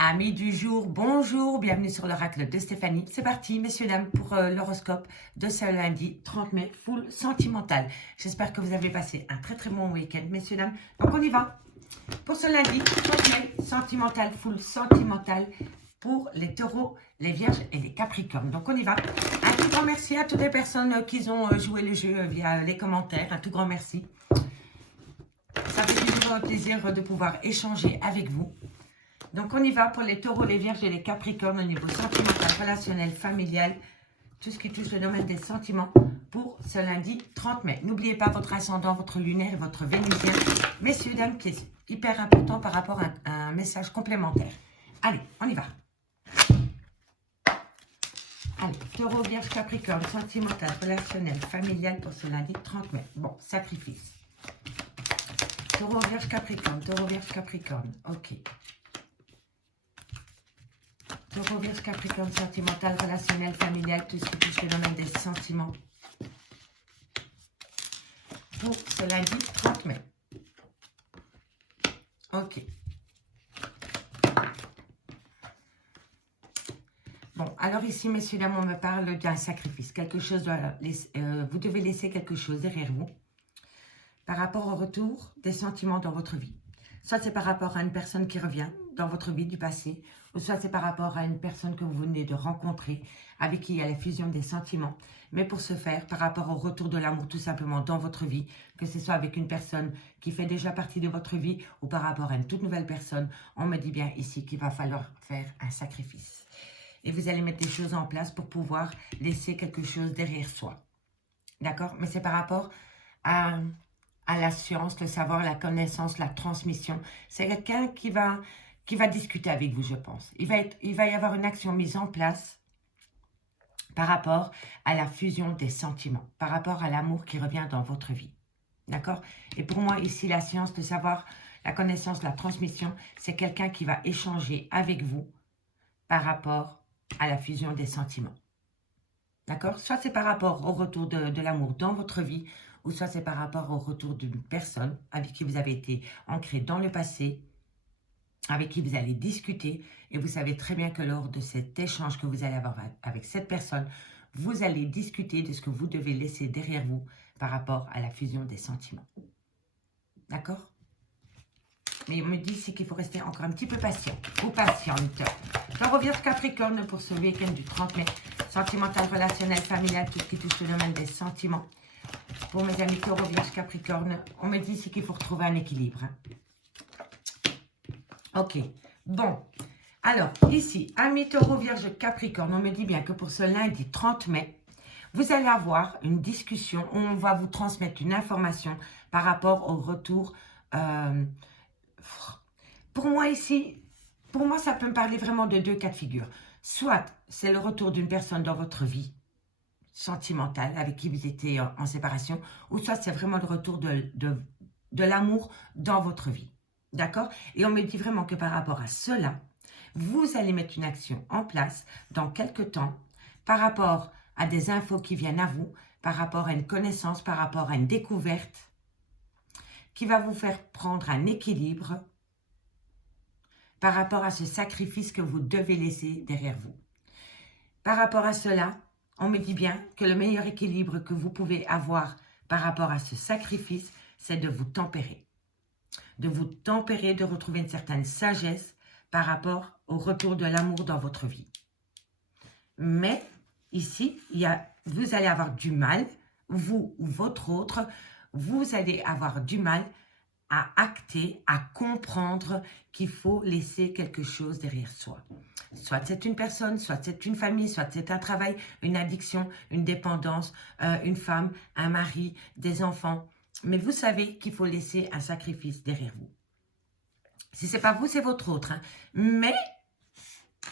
Amis du jour, bonjour, bienvenue sur l'oracle de Stéphanie. C'est parti, messieurs, dames, pour l'horoscope de ce lundi 30 mai, full sentimental. J'espère que vous avez passé un très bon week-end, messieurs, dames. Donc on y va pour ce lundi 30 mai, sentimental, full sentimental pour les taureaux, les vierges et les capricornes. Donc on y va. Un tout grand merci à toutes les personnes qui ont joué le jeu via les commentaires. Un tout grand merci. Ça fait toujours un plaisir de pouvoir échanger avec vous. Donc, on y va pour les taureaux, les vierges et les capricornes au niveau sentimental, relationnel, familial, tout ce qui touche le domaine des sentiments pour ce lundi 30 mai. N'oubliez pas votre ascendant, votre lunaire et votre vénusien. Messieurs, dames, qui est hyper important par rapport à un message complémentaire. Allez, on y va. Allez, taureau, vierge, capricorne, sentimental, relationnel, familial pour ce lundi 30 mai. Bon, sacrifice. Taureau, vierge, capricorne, ok. Taureau, vierge, capricorne, sentimental, relationnel, familial, tout ce qui touche le domaine des sentiments. Pour ce lundi 30 mai. Ok. Bon, alors ici, messieurs, dames, on me parle d'un sacrifice. Quelque chose vous devez laisser quelque chose derrière vous par rapport au retour des sentiments dans votre vie. Soit c'est par rapport à une personne qui revient dans votre vie du passé, ou soit c'est par rapport à une personne que vous venez de rencontrer, avec qui il y a la fusion des sentiments. Mais pour ce faire, par rapport au retour de l'amour tout simplement dans votre vie, que ce soit avec une personne qui fait déjà partie de votre vie, ou par rapport à une toute nouvelle personne, on me dit bien ici qu'il va falloir faire un sacrifice. Et vous allez mettre des choses en place pour pouvoir laisser quelque chose derrière soi. D'accord? Mais c'est par rapport à la science, le savoir, la connaissance, la transmission. C'est quelqu'un qui va discuter avec vous, je pense. Il va y avoir une action mise en place par rapport à la fusion des sentiments, par rapport à l'amour qui revient dans votre vie. D'accord? Et pour moi, ici, la science, le savoir, la connaissance, la transmission, c'est quelqu'un qui va échanger avec vous par rapport à la fusion des sentiments. D'accord? Soit c'est par rapport au retour de l'amour dans votre vie, ou soit c'est par rapport au retour d'une personne avec qui vous avez été ancré dans le passé, avec qui vous allez discuter, et vous savez très bien que lors de cet échange que vous allez avoir avec cette personne, vous allez discuter de ce que vous devez laisser derrière vous par rapport à la fusion des sentiments. D'accord? Mais on me dit ici qu'il faut rester encore un petit peu patient, ou patiente. Je reviens sur Capricorne pour ce week-end du 30 mai. Sentimental, relationnel, familial, tout ce qui touche le domaine des sentiments. Pour mes amis Taureau, Vierge, Capricorne, on me dit ici qu'il faut retrouver un équilibre. Ok, bon. Alors, ici, amis Taureau, Vierge, Capricorne, on me dit bien que pour ce lundi 30 mai, vous allez avoir une discussion où on va vous transmettre une information par rapport au retour. Pour moi ici, ça peut me parler vraiment de deux cas de figure. Soit c'est le retour d'une personne dans votre vie sentimentale avec qui vous étiez en séparation, ou soit c'est vraiment le retour de l'amour dans votre vie. D'accord? Et on me dit vraiment que par rapport à cela, vous allez mettre une action en place dans quelques temps par rapport à des infos qui viennent à vous, par rapport à une connaissance, par rapport à une découverte qui va vous faire prendre un équilibre par rapport à ce sacrifice que vous devez laisser derrière vous. Par rapport à cela, on me dit bien que le meilleur équilibre que vous pouvez avoir par rapport à ce sacrifice, c'est de vous tempérer. De vous tempérer, de retrouver une certaine sagesse par rapport au retour de l'amour dans votre vie. Mais ici, vous allez avoir du mal, vous ou votre autre, vous allez avoir du mal à acter, à comprendre qu'il faut laisser quelque chose derrière soi. Soit c'est une personne, soit c'est une famille, soit c'est un travail, une addiction, une dépendance, une femme, un mari, des enfants. Mais vous savez qu'il faut laisser un sacrifice derrière vous. Si ce n'est pas vous, c'est votre autre. Hein. Mais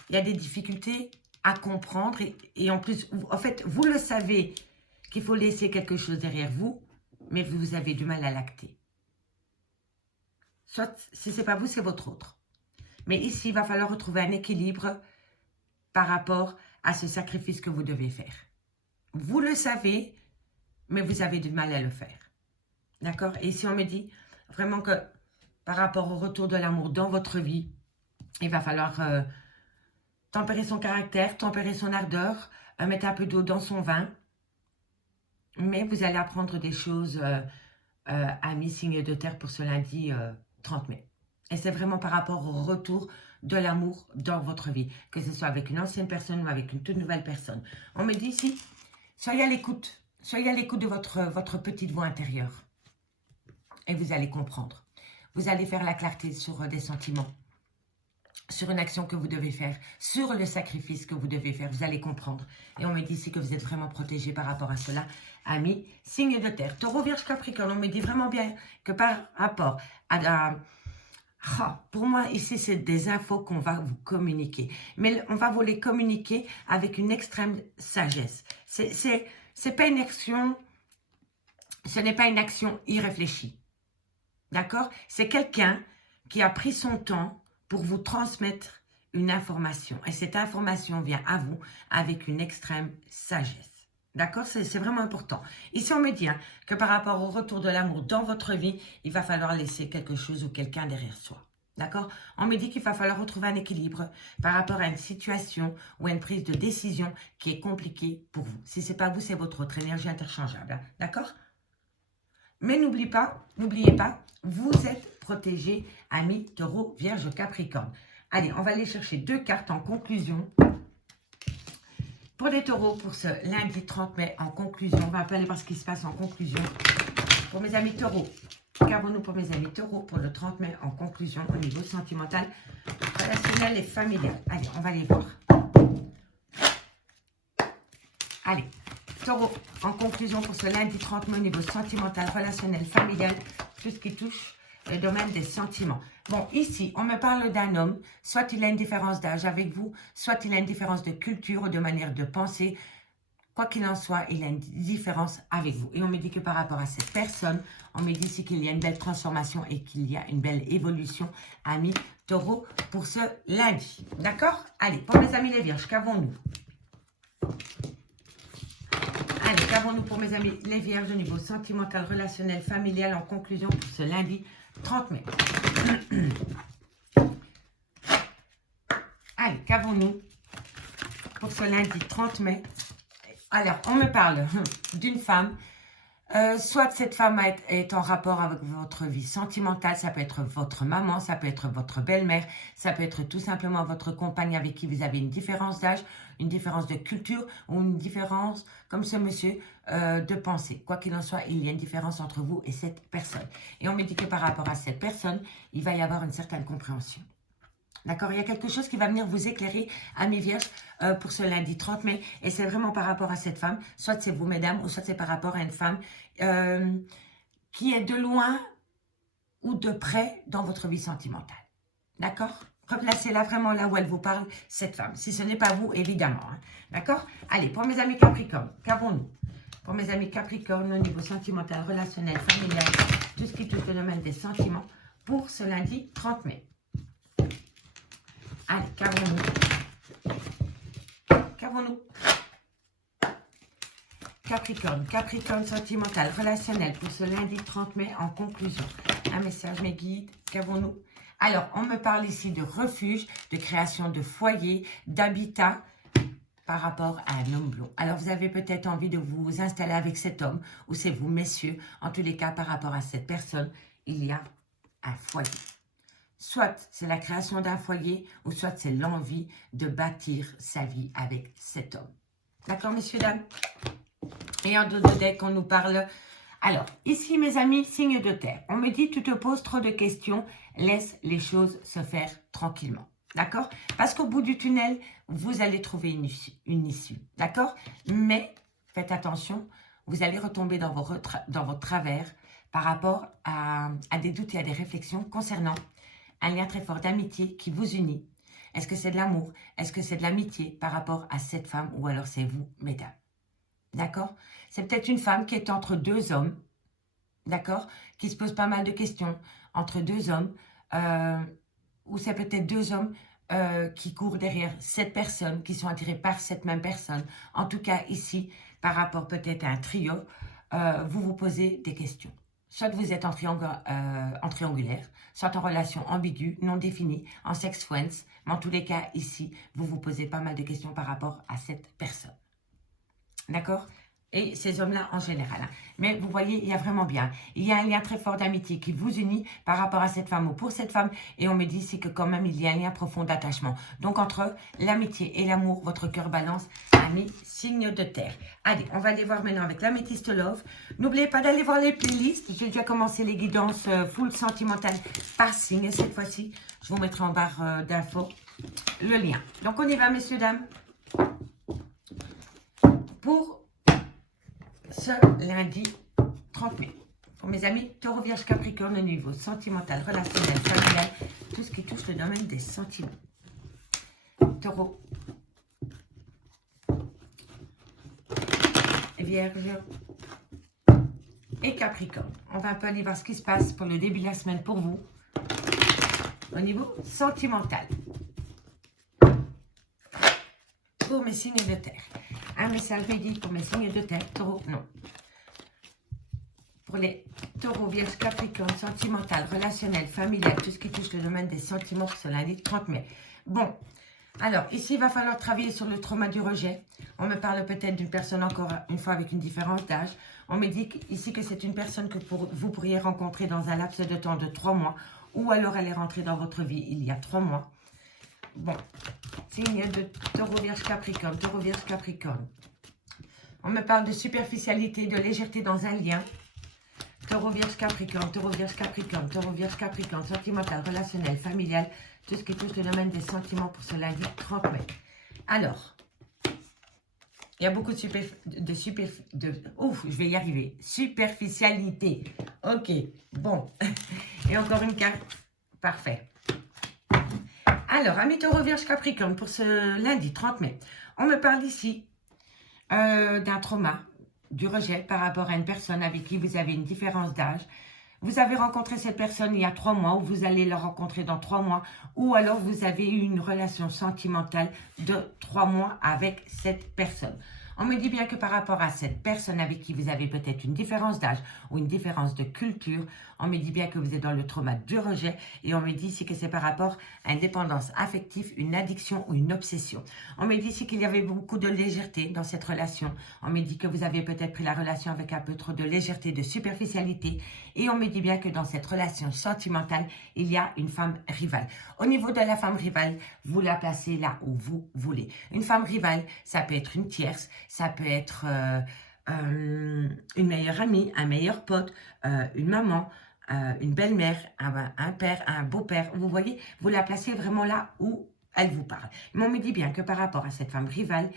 il y a des difficultés à comprendre. Et en plus, en fait, vous le savez qu'il faut laisser quelque chose derrière vous, mais vous avez du mal à l'acter. Soit, si ce n'est pas vous, c'est votre autre. Mais ici, il va falloir retrouver un équilibre par rapport à ce sacrifice que vous devez faire. Vous le savez, mais vous avez du mal à le faire. D'accord? Et ici, on me dit vraiment que par rapport au retour de l'amour dans votre vie, Il va falloir tempérer son caractère, tempérer son ardeur, mettre un peu d'eau dans son vin. Mais vous allez apprendre des choses, amis signes de terre, pour ce lundi 30 mai. Et c'est vraiment par rapport au retour de l'amour dans votre vie, que ce soit avec une ancienne personne ou avec une toute nouvelle personne. On me dit ici, soyez à l'écoute de votre petite voix intérieure. Et vous allez comprendre. Vous allez faire la clarté sur des sentiments, sur une action que vous devez faire, sur le sacrifice que vous devez faire. Vous allez comprendre. Et on me dit ici que vous êtes vraiment protégé par rapport à cela. Amis, signe de terre. Taureau, Vierge, Capricorne, on me dit vraiment bien que par rapport à... pour moi, ici, c'est des infos qu'on va vous communiquer. Mais on va vous les communiquer avec une extrême sagesse. C'est pas une action... Ce n'est pas une action irréfléchie. D'accord? C'est quelqu'un qui a pris son temps pour vous transmettre une information. Et cette information vient à vous avec une extrême sagesse. D'accord? C'est vraiment important. Ici, on me dit que par rapport au retour de l'amour dans votre vie, il va falloir laisser quelque chose ou quelqu'un derrière soi. D'accord? On me dit qu'il va falloir retrouver un équilibre par rapport à une situation ou à une prise de décision qui est compliquée pour vous. Si ce n'est pas vous, c'est votre autre énergie interchangeable. D'accord? Mais n'oubliez pas, vous êtes protégés, amis Taureau, Vierge, Capricorne. Allez, on va aller chercher 2 cartes en conclusion. Pour les taureaux, pour ce lundi 30 mai, en conclusion, on va un peu aller voir ce qui se passe en conclusion. Pour mes amis taureaux, qu'avons-nous pour mes amis taureaux pour le 30 mai, en conclusion, au niveau sentimental, relationnel et familial. Allez, on va les voir. Allez. Taureau, en conclusion pour ce lundi 30 mai au niveau sentimental, relationnel, familial, tout ce qui touche le domaine des sentiments. Bon, ici, on me parle d'un homme, soit il a une différence d'âge avec vous, soit il a une différence de culture ou de manière de penser. Quoi qu'il en soit, il a une différence avec vous. Et on me dit que par rapport à cette personne, on me dit ici qu'il y a une belle transformation et qu'il y a une belle évolution, amis Taureau, pour ce lundi. D'accord? Allez, pour mes amis les Vierges, qu'avons-nous? Allez, qu'avons-nous pour mes amis les Vierges au niveau sentimental, relationnel, familial, en conclusion pour ce lundi 30 mai. Allez, qu'avons-nous pour ce lundi 30 mai? Alors, on me parle d'une femme. Soit cette femme est en rapport avec votre vie sentimentale, ça peut être votre maman, ça peut être votre belle-mère, ça peut être tout simplement votre compagne avec qui vous avez une différence d'âge, une différence de culture ou une différence, comme ce monsieur, de pensée. Quoi qu'il en soit, il y a une différence entre vous et cette personne. Et on me dit que par rapport à cette personne, il va y avoir une certaine compréhension. D'accord? Il y a quelque chose qui va venir vous éclairer, amis vierges, pour ce lundi 30 mai. Et c'est vraiment par rapport à cette femme. Soit c'est vous, mesdames, ou soit c'est par rapport à une femme qui est de loin ou de près dans votre vie sentimentale. D'accord? Replacez-la vraiment là où elle vous parle, cette femme. Si ce n'est pas vous, évidemment. Hein. D'accord? Allez, pour mes amis Capricorne, qu'avons-nous? Pour mes amis Capricorne, au niveau sentimental, relationnel, familial, tout ce qui touche le domaine des sentiments, pour ce lundi 30 mai. Allez, qu'avons-nous? Qu'avons-nous? Capricorne sentimental, relationnel pour ce lundi 30 mai en conclusion. Un message, mes guides, qu'avons-nous? Alors, on me parle ici de refuge, de création de foyer, d'habitat par rapport à un homme blond. Alors, vous avez peut-être envie de vous installer avec cet homme, ou c'est vous, messieurs. En tous les cas, par rapport à cette personne, il y a un foyer. Soit c'est la création d'un foyer, ou soit c'est l'envie de bâtir sa vie avec cet homme. D'accord, messieurs, dames? Et en dos de deck, on nous parle... Alors, ici, mes amis, signe de terre. On me dit, tu te poses trop de questions, laisse les choses se faire tranquillement. D'accord? Parce qu'au bout du tunnel, vous allez trouver une issue. D'accord? Mais, faites attention, vous allez retomber dans votre travers par rapport à des doutes et à des réflexions concernant un lien très fort d'amitié qui vous unit. Est-ce que c'est de l'amour? Est-ce que c'est de l'amitié par rapport à cette femme? Ou alors c'est vous, mesdames? D'accord? C'est peut-être une femme qui est entre deux hommes. D'accord? Qui se pose pas mal de questions entre deux hommes. Ou c'est peut-être deux hommes qui courent derrière cette personne, qui sont attirés par cette même personne. En tout cas, ici, par rapport peut-être à un trio, vous vous posez des questions. soit vous êtes en triangulaire, soit en relation ambiguë, non définie, en sex friends. Mais en tous les cas, ici, vous vous posez pas mal de questions par rapport à cette personne. D'accord? Et ces hommes-là en général. Hein. Mais vous voyez, il y a vraiment bien. Il y a un lien très fort d'amitié qui vous unit par rapport à cette femme ou pour cette femme. Et on me dit, c'est que quand même, il y a un lien profond d'attachement. Donc, entre l'amitié et l'amour, votre cœur balance, ami, signe de terre. Allez, on va aller voir maintenant avec l'améthyste love. N'oubliez pas d'aller voir les playlists. J'ai déjà commencé les guidances full sentimentales par signe. Et cette fois-ci, je vous mettrai en barre d'infos le lien. Donc, on y va, messieurs, dames. Pour ce lundi 30 mai. Pour mes amis, Taureau, Vierge, Capricorne, au niveau sentimental, relationnel, familial, tout ce qui touche le domaine des sentiments. Taureau, Vierge et Capricorne. On va un peu aller voir ce qui se passe pour le début de la semaine pour vous, au niveau sentimental. Pour mes signes de terre. Un message médical pour mes signes de terre. Taureau, non. Pour les taureaux, vierge, capricorne, sentimental, relationnel, familial, tout ce qui touche le domaine des sentiments pour ce lundi 30 mai. Bon, alors ici, il va falloir travailler sur le trauma du rejet. On me parle peut-être d'une personne encore une fois avec une différence d'âge. On me dit ici que c'est une personne que vous pourriez rencontrer dans un laps de temps de 3 mois. Ou alors elle est rentrée dans votre vie il y a 3 mois. Bon, signe de taureau, vierge, capricorne, taureau, vierge, capricorne. On me parle de superficialité, de légèreté dans un lien. Taureau, vierge, capricorne, taureau, vierge, capricorne, taureau, vierge, capricorne, sentimental, relationnel, familial, tout ce qui touche le domaine des sentiments pour ce lundi 30 mai. Alors, il y a beaucoup ouf, je vais y arriver. Superficialité. Ok, bon. Et encore une carte. Parfait. Alors, amis taureau, vierge, capricorne, pour ce lundi 30 mai, on me parle ici d'un trauma, du rejet par rapport à une personne avec qui vous avez une différence d'âge. Vous avez rencontré cette personne il y a 3 mois, ou vous allez la rencontrer dans 3 mois, ou alors vous avez eu une relation sentimentale de 3 mois avec cette personne. On me dit bien que par rapport à cette personne avec qui vous avez peut-être une différence d'âge ou une différence de culture, on me dit bien que vous êtes dans le trauma du rejet et on me dit ici que c'est par rapport à une dépendance affective, une addiction ou une obsession. On me dit ici qu'il y avait beaucoup de légèreté dans cette relation. On me dit que vous avez peut-être pris la relation avec un peu trop de légèreté, de superficialité et on me dit bien que dans cette relation sentimentale, il y a une femme rivale. Au niveau de la femme rivale, vous la placez là où vous voulez. Une femme rivale, ça peut être une tierce, ça peut être une meilleure amie, un meilleur pote, une maman, une belle-mère, un père, un beau-père. Vous voyez, vous la placez vraiment là où elle vous parle. Mais on me dit bien que par rapport à cette femme rivale,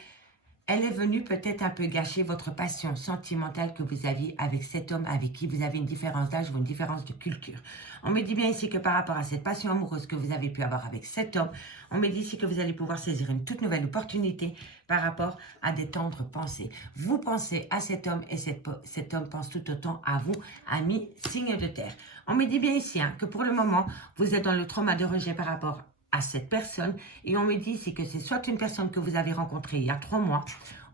elle est venue peut-être un peu gâcher votre passion sentimentale que vous aviez avec cet homme avec qui vous avez une différence d'âge ou une différence de culture. On me dit bien ici que par rapport à cette passion amoureuse que vous avez pu avoir avec cet homme, on me dit ici que vous allez pouvoir saisir une toute nouvelle opportunité par rapport à des tendres pensées. Vous pensez à cet homme et cet homme pense tout autant à vous, amis, signe de terre. On me dit bien ici que pour le moment, vous êtes dans le trauma de rejet par rapport à cette personne et on me dit ici que c'est soit une personne que vous avez rencontrée il y a 3 mois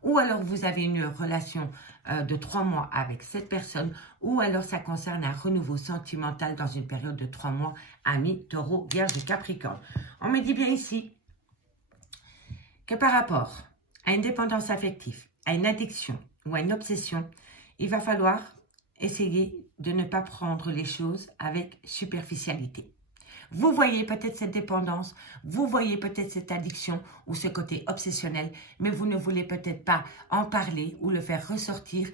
ou alors vous avez une relation de 3 mois avec cette personne ou alors ça concerne un renouveau sentimental dans une période de 3 mois, amis, taureau, vierge et capricorne. On me dit bien ici que par rapport à une dépendance affective, à une addiction ou à une obsession, il va falloir essayer de ne pas prendre les choses avec superficialité. Vous voyez peut-être cette dépendance, vous voyez peut-être cette addiction ou ce côté obsessionnel, mais vous ne voulez peut-être pas en parler ou le faire ressortir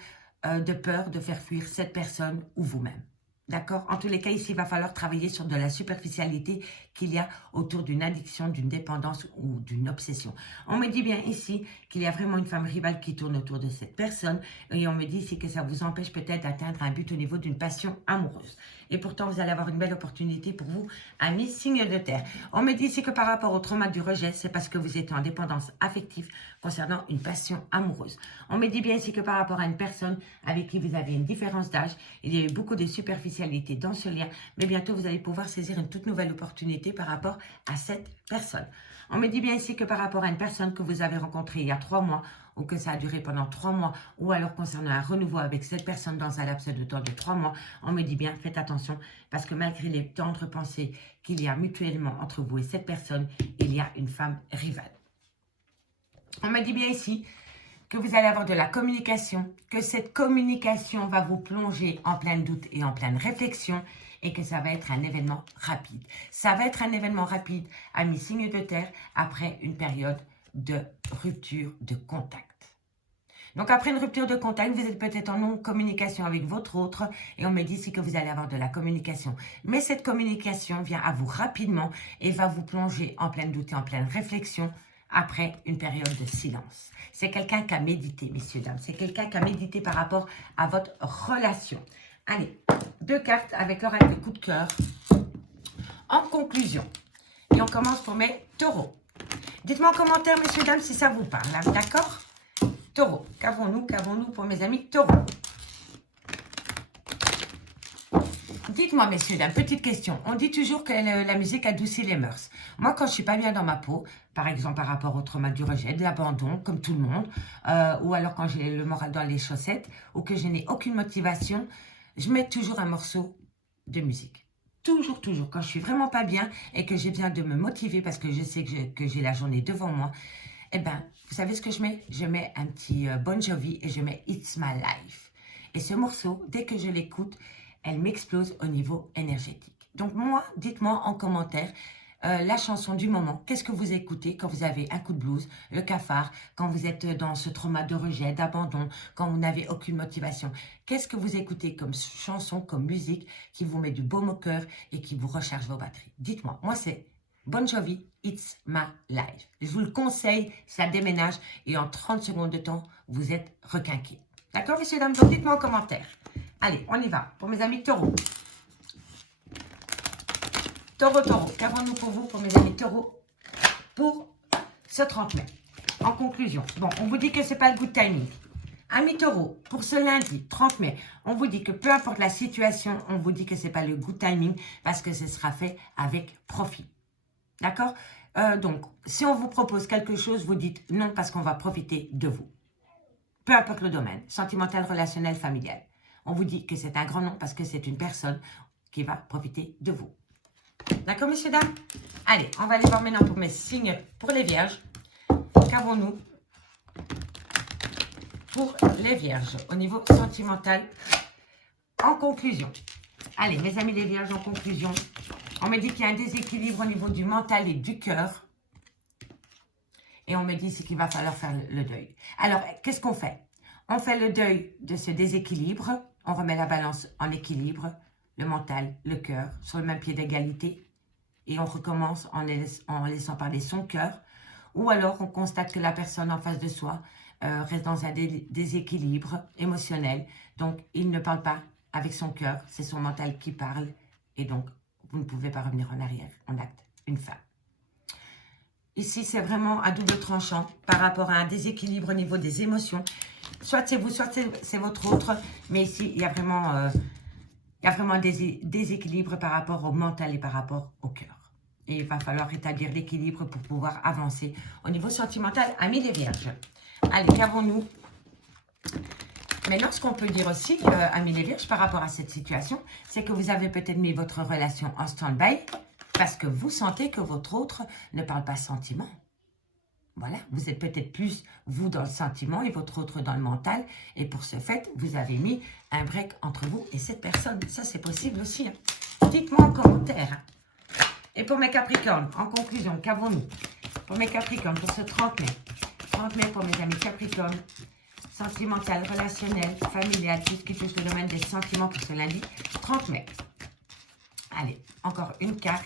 de peur de faire fuir cette personne ou vous-même. D'accord? En tous les cas, ici, il va falloir travailler sur de la superficialité qu'il y a autour d'une addiction, d'une dépendance ou d'une obsession. On me dit bien ici qu'il y a vraiment une femme rivale qui tourne autour de cette personne et on me dit ici que ça vous empêche peut-être d'atteindre un but au niveau d'une passion amoureuse. Et pourtant, vous allez avoir une belle opportunité pour vous, amis, signe de terre. On me dit ici que par rapport au trauma du rejet, c'est parce que vous êtes en dépendance affective concernant une passion amoureuse. On me dit bien ici que par rapport à une personne avec qui vous avez une différence d'âge, il y a eu beaucoup de superficialité dans ce lien, mais bientôt vous allez pouvoir saisir une toute nouvelle opportunité par rapport à cette personne. On me dit bien ici que par rapport à une personne que vous avez rencontrée il y a 3 mois, ou que ça a duré pendant 3 mois, ou alors concernant un renouveau avec cette personne dans un laps de temps de 3 mois, on me dit bien, faites attention, parce que malgré les tendres pensées qu'il y a mutuellement entre vous et cette personne, il y a une femme rivale. On me dit bien ici que vous allez avoir de la communication, que cette communication va vous plonger en plein doute et en pleine réflexion, et que ça va être un événement rapide. Ça va être un événement rapide, amis signes de terre, après une période de rupture de contact. Donc après une rupture de contact, vous êtes peut-être en non-communication avec votre autre, et on me dit ici que vous allez avoir de la communication. Mais cette communication vient à vous rapidement et va vous plonger en plein doute et en pleine réflexion après une période de silence. C'est quelqu'un qui a médité, messieurs, dames. C'est quelqu'un qui a médité par rapport à votre relation. Allez, 2 cartes avec l'oracle des coups de cœur. En conclusion, et on commence pour mes taureaux. Dites-moi en commentaire, messieurs, dames, si ça vous parle, hein, d'accord? Taureau, qu'avons-nous pour mes amis taureaux? Dites-moi, messieurs, dames, petite question. On dit toujours que la musique adoucit les mœurs. Moi, quand je suis pas bien dans ma peau, par exemple par rapport au trauma du rejet, de l'abandon, comme tout le monde, ou alors quand j'ai le moral dans les chaussettes, ou que je n'ai aucune motivation, je mets toujours un morceau de musique. Toujours, toujours. Quand je suis vraiment pas bien et que j'ai besoin de me motiver parce que je sais que j'ai la journée devant moi, eh ben, vous savez ce que je mets? Je mets un petit Bon Jovi et je mets It's My Life. Et ce morceau, dès que je l'écoute, elle m'explose au niveau énergétique. Donc moi, dites-moi en commentaire la chanson du moment. Qu'est-ce que vous écoutez quand vous avez un coup de blues, le cafard, quand vous êtes dans ce trauma de rejet, d'abandon, quand vous n'avez aucune motivation? Qu'est-ce que vous écoutez comme chanson, comme musique qui vous met du baume au cœur et qui vous recharge vos batteries? Dites-moi. Moi, c'est Bon Jovi, It's My Life. Je vous le conseille, ça déménage et en 30 secondes de temps, vous êtes requinqués. D'accord, messieurs, dames? Donc, dites-moi en commentaire. Allez, on y va. Pour mes amis taureaux. Taureau, qu'avons-nous pour vous, pour mes amis taureaux, pour ce 30 mai? En conclusion, bon, on vous dit que ce n'est pas le good timing. Amis taureaux, pour ce lundi 30 mai, on vous dit que peu importe la situation, on vous dit que ce n'est pas le good timing parce que ce sera fait avec profit. D'accord? Donc, si on vous propose quelque chose, vous dites non parce qu'on va profiter de vous. Peu importe le domaine, sentimental, relationnel, familial. On vous dit que c'est un grand non parce que c'est une personne qui va profiter de vous. D'accord, messieurs, dames? Allez, on va aller voir maintenant pour mes signes pour les vierges. Qu'avons-nous pour les vierges au niveau sentimental? En conclusion. Allez, mes amis les vierges, en conclusion. On me dit qu'il y a un déséquilibre au niveau du mental et du cœur. Et on me dit qu'il va falloir faire le deuil. Alors, qu'est-ce qu'on fait? On fait le deuil de ce déséquilibre. On remet la balance en équilibre. Le mental, le cœur, sur le même pied d'égalité. Et on recommence en laissant parler son cœur. Ou alors, on constate que la personne en face de soi reste dans un déséquilibre émotionnel. Donc, il ne parle pas avec son cœur. C'est son mental qui parle. Et donc, vous ne pouvez pas revenir en arrière. On acte une fin. Ici, c'est vraiment à double tranchant par rapport à un déséquilibre au niveau des émotions. Soit c'est vous, soit c'est votre autre. Mais ici, il y a vraiment un déséquilibre par rapport au mental et par rapport au cœur. Et il va falloir rétablir l'équilibre pour pouvoir avancer au niveau sentimental. Amis les vierges. Allez, qu'avons-nous? Maintenant, ce qu'on peut dire aussi, amis les vierges, par rapport à cette situation, c'est que vous avez peut-être mis votre relation en stand-by parce que vous sentez que votre autre ne parle pas sentiment. Voilà, vous êtes peut-être plus, vous, dans le sentiment et votre autre dans le mental. Et pour ce fait, vous avez mis un break entre vous et cette personne. Ça, c'est possible aussi. Hein. Dites-moi en commentaire. Et pour mes Capricornes, en conclusion, qu'avons-nous? Pour mes Capricornes, pour ce 30 mai. 30 mai pour mes amis Capricornes. Sentimental, relationnel, familial, tout ce qui touche le domaine des sentiments pour ce lundi 30 mai. Allez, encore une carte.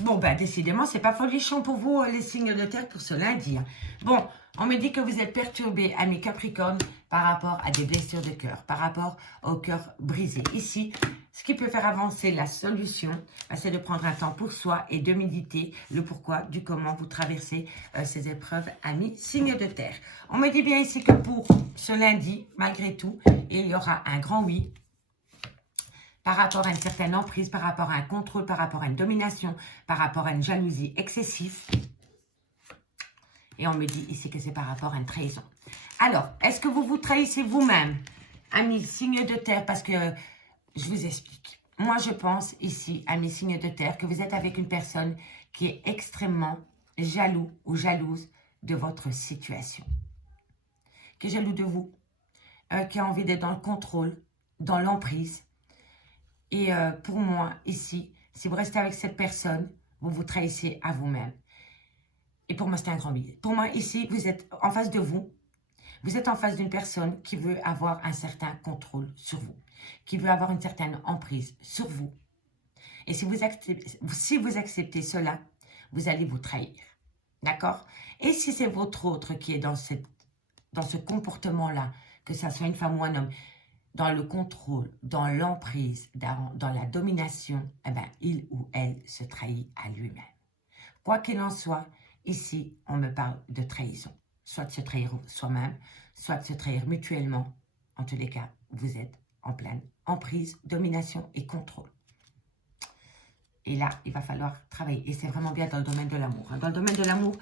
Bon, ben, décidément, c'est pas folichon pour vous, les signes de terre pour ce lundi. Hein. Bon, on me dit que vous êtes perturbés, amis Capricorne, par rapport à des blessures de cœur, par rapport au cœur brisé. Ici, ce qui peut faire avancer la solution, ben, c'est de prendre un temps pour soi et de méditer le pourquoi, du comment vous traversez ces épreuves, amis signes de terre. On me dit bien ici que pour ce lundi, malgré tout, il y aura un grand oui. Par rapport à une certaine emprise, par rapport à un contrôle, par rapport à une domination, par rapport à une jalousie excessive. Et on me dit ici que c'est par rapport à une trahison. Alors, est-ce que vous vous trahissez vous-même? Amis, signe de terre, parce que je vous explique. Moi, je pense ici, amis signes de terre, que vous êtes avec une personne qui est extrêmement jaloux ou jalouse de votre situation. Qui est jaloux de vous, qui a envie d'être dans le contrôle, dans l'emprise. Et pour moi, ici, si vous restez avec cette personne, vous vous trahissez à vous-même. Et pour moi, c'est un grand billet. Pour moi, ici, vous êtes en face de vous. Vous êtes en face d'une personne qui veut avoir un certain contrôle sur vous, qui veut avoir une certaine emprise sur vous. Et si vous acceptez cela, vous allez vous trahir. D'accord? Et si c'est votre autre qui est dans ce comportement-là, que ça soit une femme ou un homme, dans le contrôle, dans l'emprise, dans la domination, eh ben, il ou elle se trahit à lui-même. Quoi qu'il en soit, ici, on me parle de trahison. Soit de se trahir soi-même, soit de se trahir mutuellement. En tous les cas, vous êtes en pleine emprise, domination et contrôle. Et là, il va falloir travailler. Et c'est vraiment bien dans le domaine de l'amour. Dans le domaine de l'amour,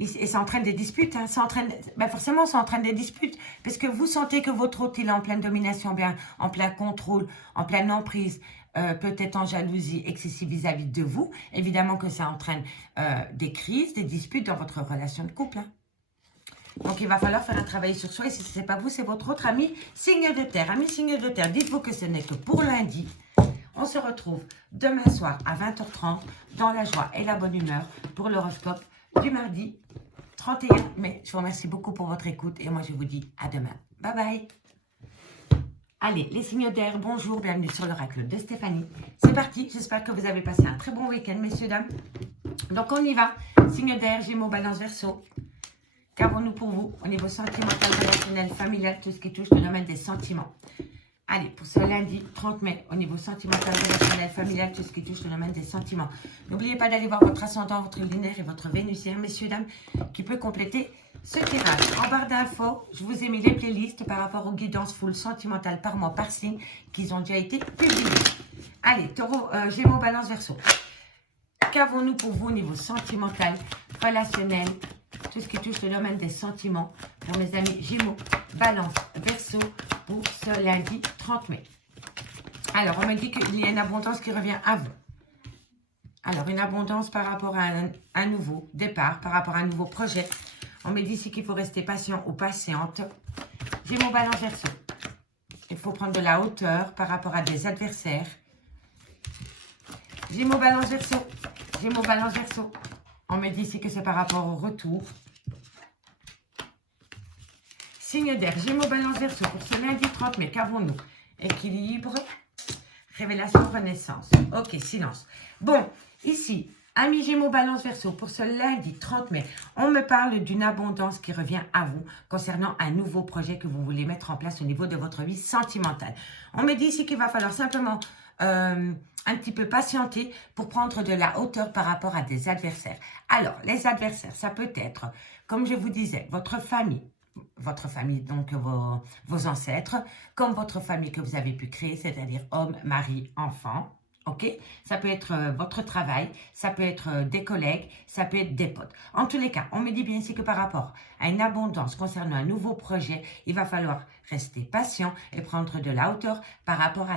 et ça entraîne des disputes. Hein, forcément, ça entraîne des disputes. Parce que vous sentez que votre autre, il est en pleine domination, bien, en plein contrôle, en pleine emprise, peut-être en jalousie excessive vis-à-vis de vous. Évidemment que ça entraîne des crises, des disputes dans votre relation de couple. Hein. Donc, il va falloir faire un travail sur soi. Et si ce n'est pas vous, c'est votre autre ami signe de terre. Ami signe de terre, dites-vous que ce n'est que pour lundi. On se retrouve demain soir à 20h30 dans la joie et la bonne humeur pour l'horoscope du mardi 31 mai. Je vous remercie beaucoup pour votre écoute et moi je vous dis à demain. Bye bye. Allez, les signes d'air, bonjour, bienvenue sur l'oracle de Stéphanie. C'est parti, j'espère que vous avez passé un très bon week-end, messieurs, dames. Donc on y va. Signe d'air, Gémeaux, Balance, Verseau. Qu'avons-nous pour vous au niveau sentimental, relationnel, familial, tout ce qui touche le domaine des sentiments? Allez, pour ce lundi 30 mai, au niveau sentimental, relationnel, familial, tout ce qui touche le domaine des sentiments. N'oubliez pas d'aller voir votre ascendant, votre lunaire et votre vénusien, messieurs, dames, qui peut compléter ce tirage. En barre d'infos, je vous ai mis les playlists par rapport aux guidances full sentimentales par mois, par signe, qui ont déjà été publiées. Allez, taureau, Gémeaux, Balance, Verseau. Qu'avons-nous pour vous au niveau sentimental, relationnel, tout ce qui touche le domaine des sentiments pour mes amis Gémeaux, Balance, Verseau pour ce lundi 30 mai. Alors, on me dit qu'il y a une abondance qui revient à vous. Alors, une abondance par rapport à un nouveau départ, par rapport à un nouveau projet. On me dit ici qu'il faut rester patient ou patiente. Gémeaux, Balance, Verseau. Il faut prendre de la hauteur par rapport à des adversaires. Gémeaux, Balance, Verseau. Gémeaux, Balance, Verseau. On me dit ici que c'est par rapport au retour. Signe d'air, Gémeaux, Balance, Verseau. Pour ce lundi 30 mai, qu'avons-nous? Équilibre, révélation, renaissance. Ok, silence. Bon, ici, amis Gémeaux, Balance, Verseau, pour ce lundi 30 mai, on me parle d'une abondance qui revient à vous concernant un nouveau projet que vous voulez mettre en place au niveau de votre vie sentimentale. On me dit ici qu'il va falloir simplement un petit peu patienter pour prendre de la hauteur par rapport à des adversaires. Alors, les adversaires, ça peut être, comme je vous disais, votre famille, donc vos ancêtres, comme votre famille que vous avez pu créer, c'est-à-dire homme, mari, enfant. Ok, ça peut être votre travail, ça peut être des collègues, ça peut être des potes. En tous les cas, on me dit bien ici que par rapport à une abondance concernant un nouveau projet, il va falloir rester patient et prendre de la hauteur par rapport à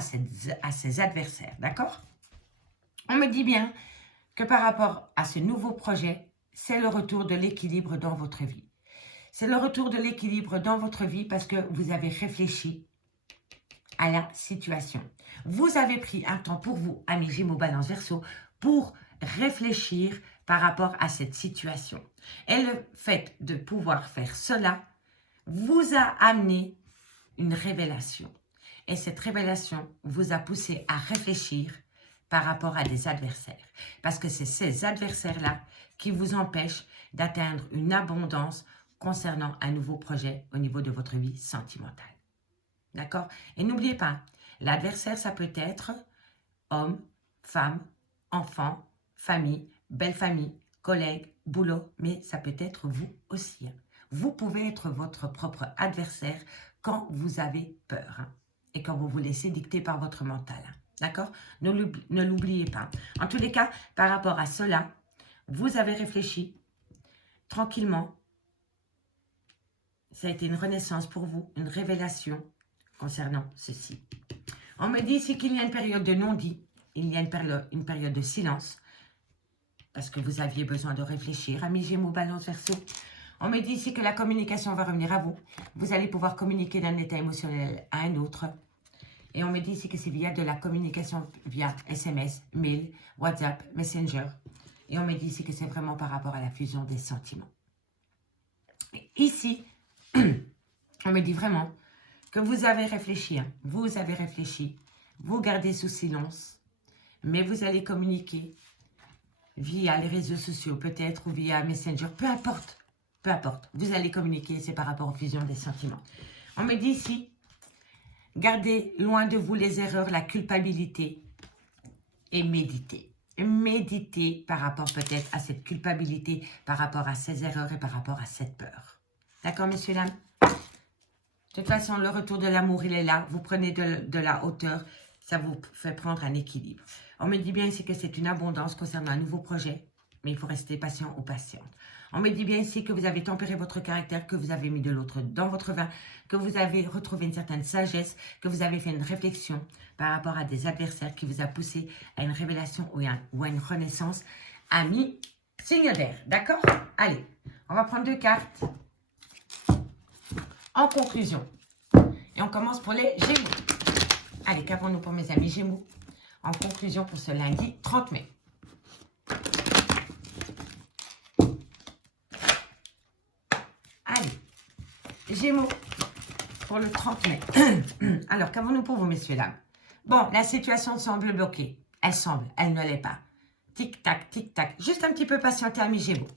ces adversaires. D'accord? On me dit bien que par rapport à ce nouveau projet, c'est le retour de l'équilibre dans votre vie. C'est le retour de l'équilibre dans votre vie parce que vous avez réfléchi à la situation. Vous avez pris un temps pour vous, amis Gémeaux, Balance, Verseau, pour réfléchir par rapport à cette situation. Et le fait de pouvoir faire cela vous a amené une révélation. Et cette révélation vous a poussé à réfléchir par rapport à des adversaires. Parce que c'est ces adversaires-là qui vous empêchent d'atteindre une abondance concernant un nouveau projet au niveau de votre vie sentimentale. D'accord? Et n'oubliez pas, l'adversaire, ça peut être homme, femme, enfant, famille, belle famille, collègue, boulot, mais ça peut être vous aussi. Hein. Vous pouvez être votre propre adversaire quand vous avez peur hein, et quand vous vous laissez dicter par votre mental. Hein. D'accord? Ne l'oubliez pas. En tous les cas, par rapport à cela, vous avez réfléchi tranquillement, ça a été une renaissance pour vous, une révélation concernant ceci. On me dit ici qu'il y a une période de non-dit, il y a une période de silence, parce que vous aviez besoin de réfléchir. Amis Gémeaux, Balance, Verseau. On me dit ici que la communication va revenir à vous. Vous allez pouvoir communiquer d'un état émotionnel à un autre. Et on me dit ici que c'est via de la communication via SMS, mail, WhatsApp, Messenger. Et on me dit ici que c'est vraiment par rapport à la fusion des sentiments. Et ici, on me dit vraiment que vous avez réfléchi. Hein. Vous avez réfléchi. Vous gardez sous silence. Mais vous allez communiquer via les réseaux sociaux, peut-être, ou via Messenger. Peu importe. Peu importe. Vous allez communiquer. C'est par rapport aux fusions des sentiments. On me dit ici, gardez loin de vous les erreurs, la culpabilité et méditez. Méditez par rapport peut-être à cette culpabilité, par rapport à ces erreurs et par rapport à cette peur. D'accord, messieurs, dames? De toute façon, le retour de l'amour, il est là. Vous prenez de la hauteur, ça vous fait prendre un équilibre. On me dit bien ici que c'est une abondance concernant un nouveau projet, mais il faut rester patient ou patiente. On me dit bien ici que vous avez tempéré votre caractère, que vous avez mis de l'autre dans votre vin, que vous avez retrouvé une certaine sagesse, que vous avez fait une réflexion par rapport à des adversaires qui vous a poussé à une révélation ou à une renaissance. Amis, signe d'air, d'accord? Allez, on va prendre 2 cartes. En conclusion, et on commence pour les Gémeaux. Allez, qu'avons-nous pour mes amis Gémeaux? En conclusion pour ce lundi 30 mai. Allez, Gémeaux pour le 30 mai. Alors, qu'avons-nous pour vous, messieurs, dames? Bon, la situation semble bloquée. Elle semble, elle ne l'est pas. Tic-tac, tic-tac. Juste un petit peu patienter, amis Gémeaux.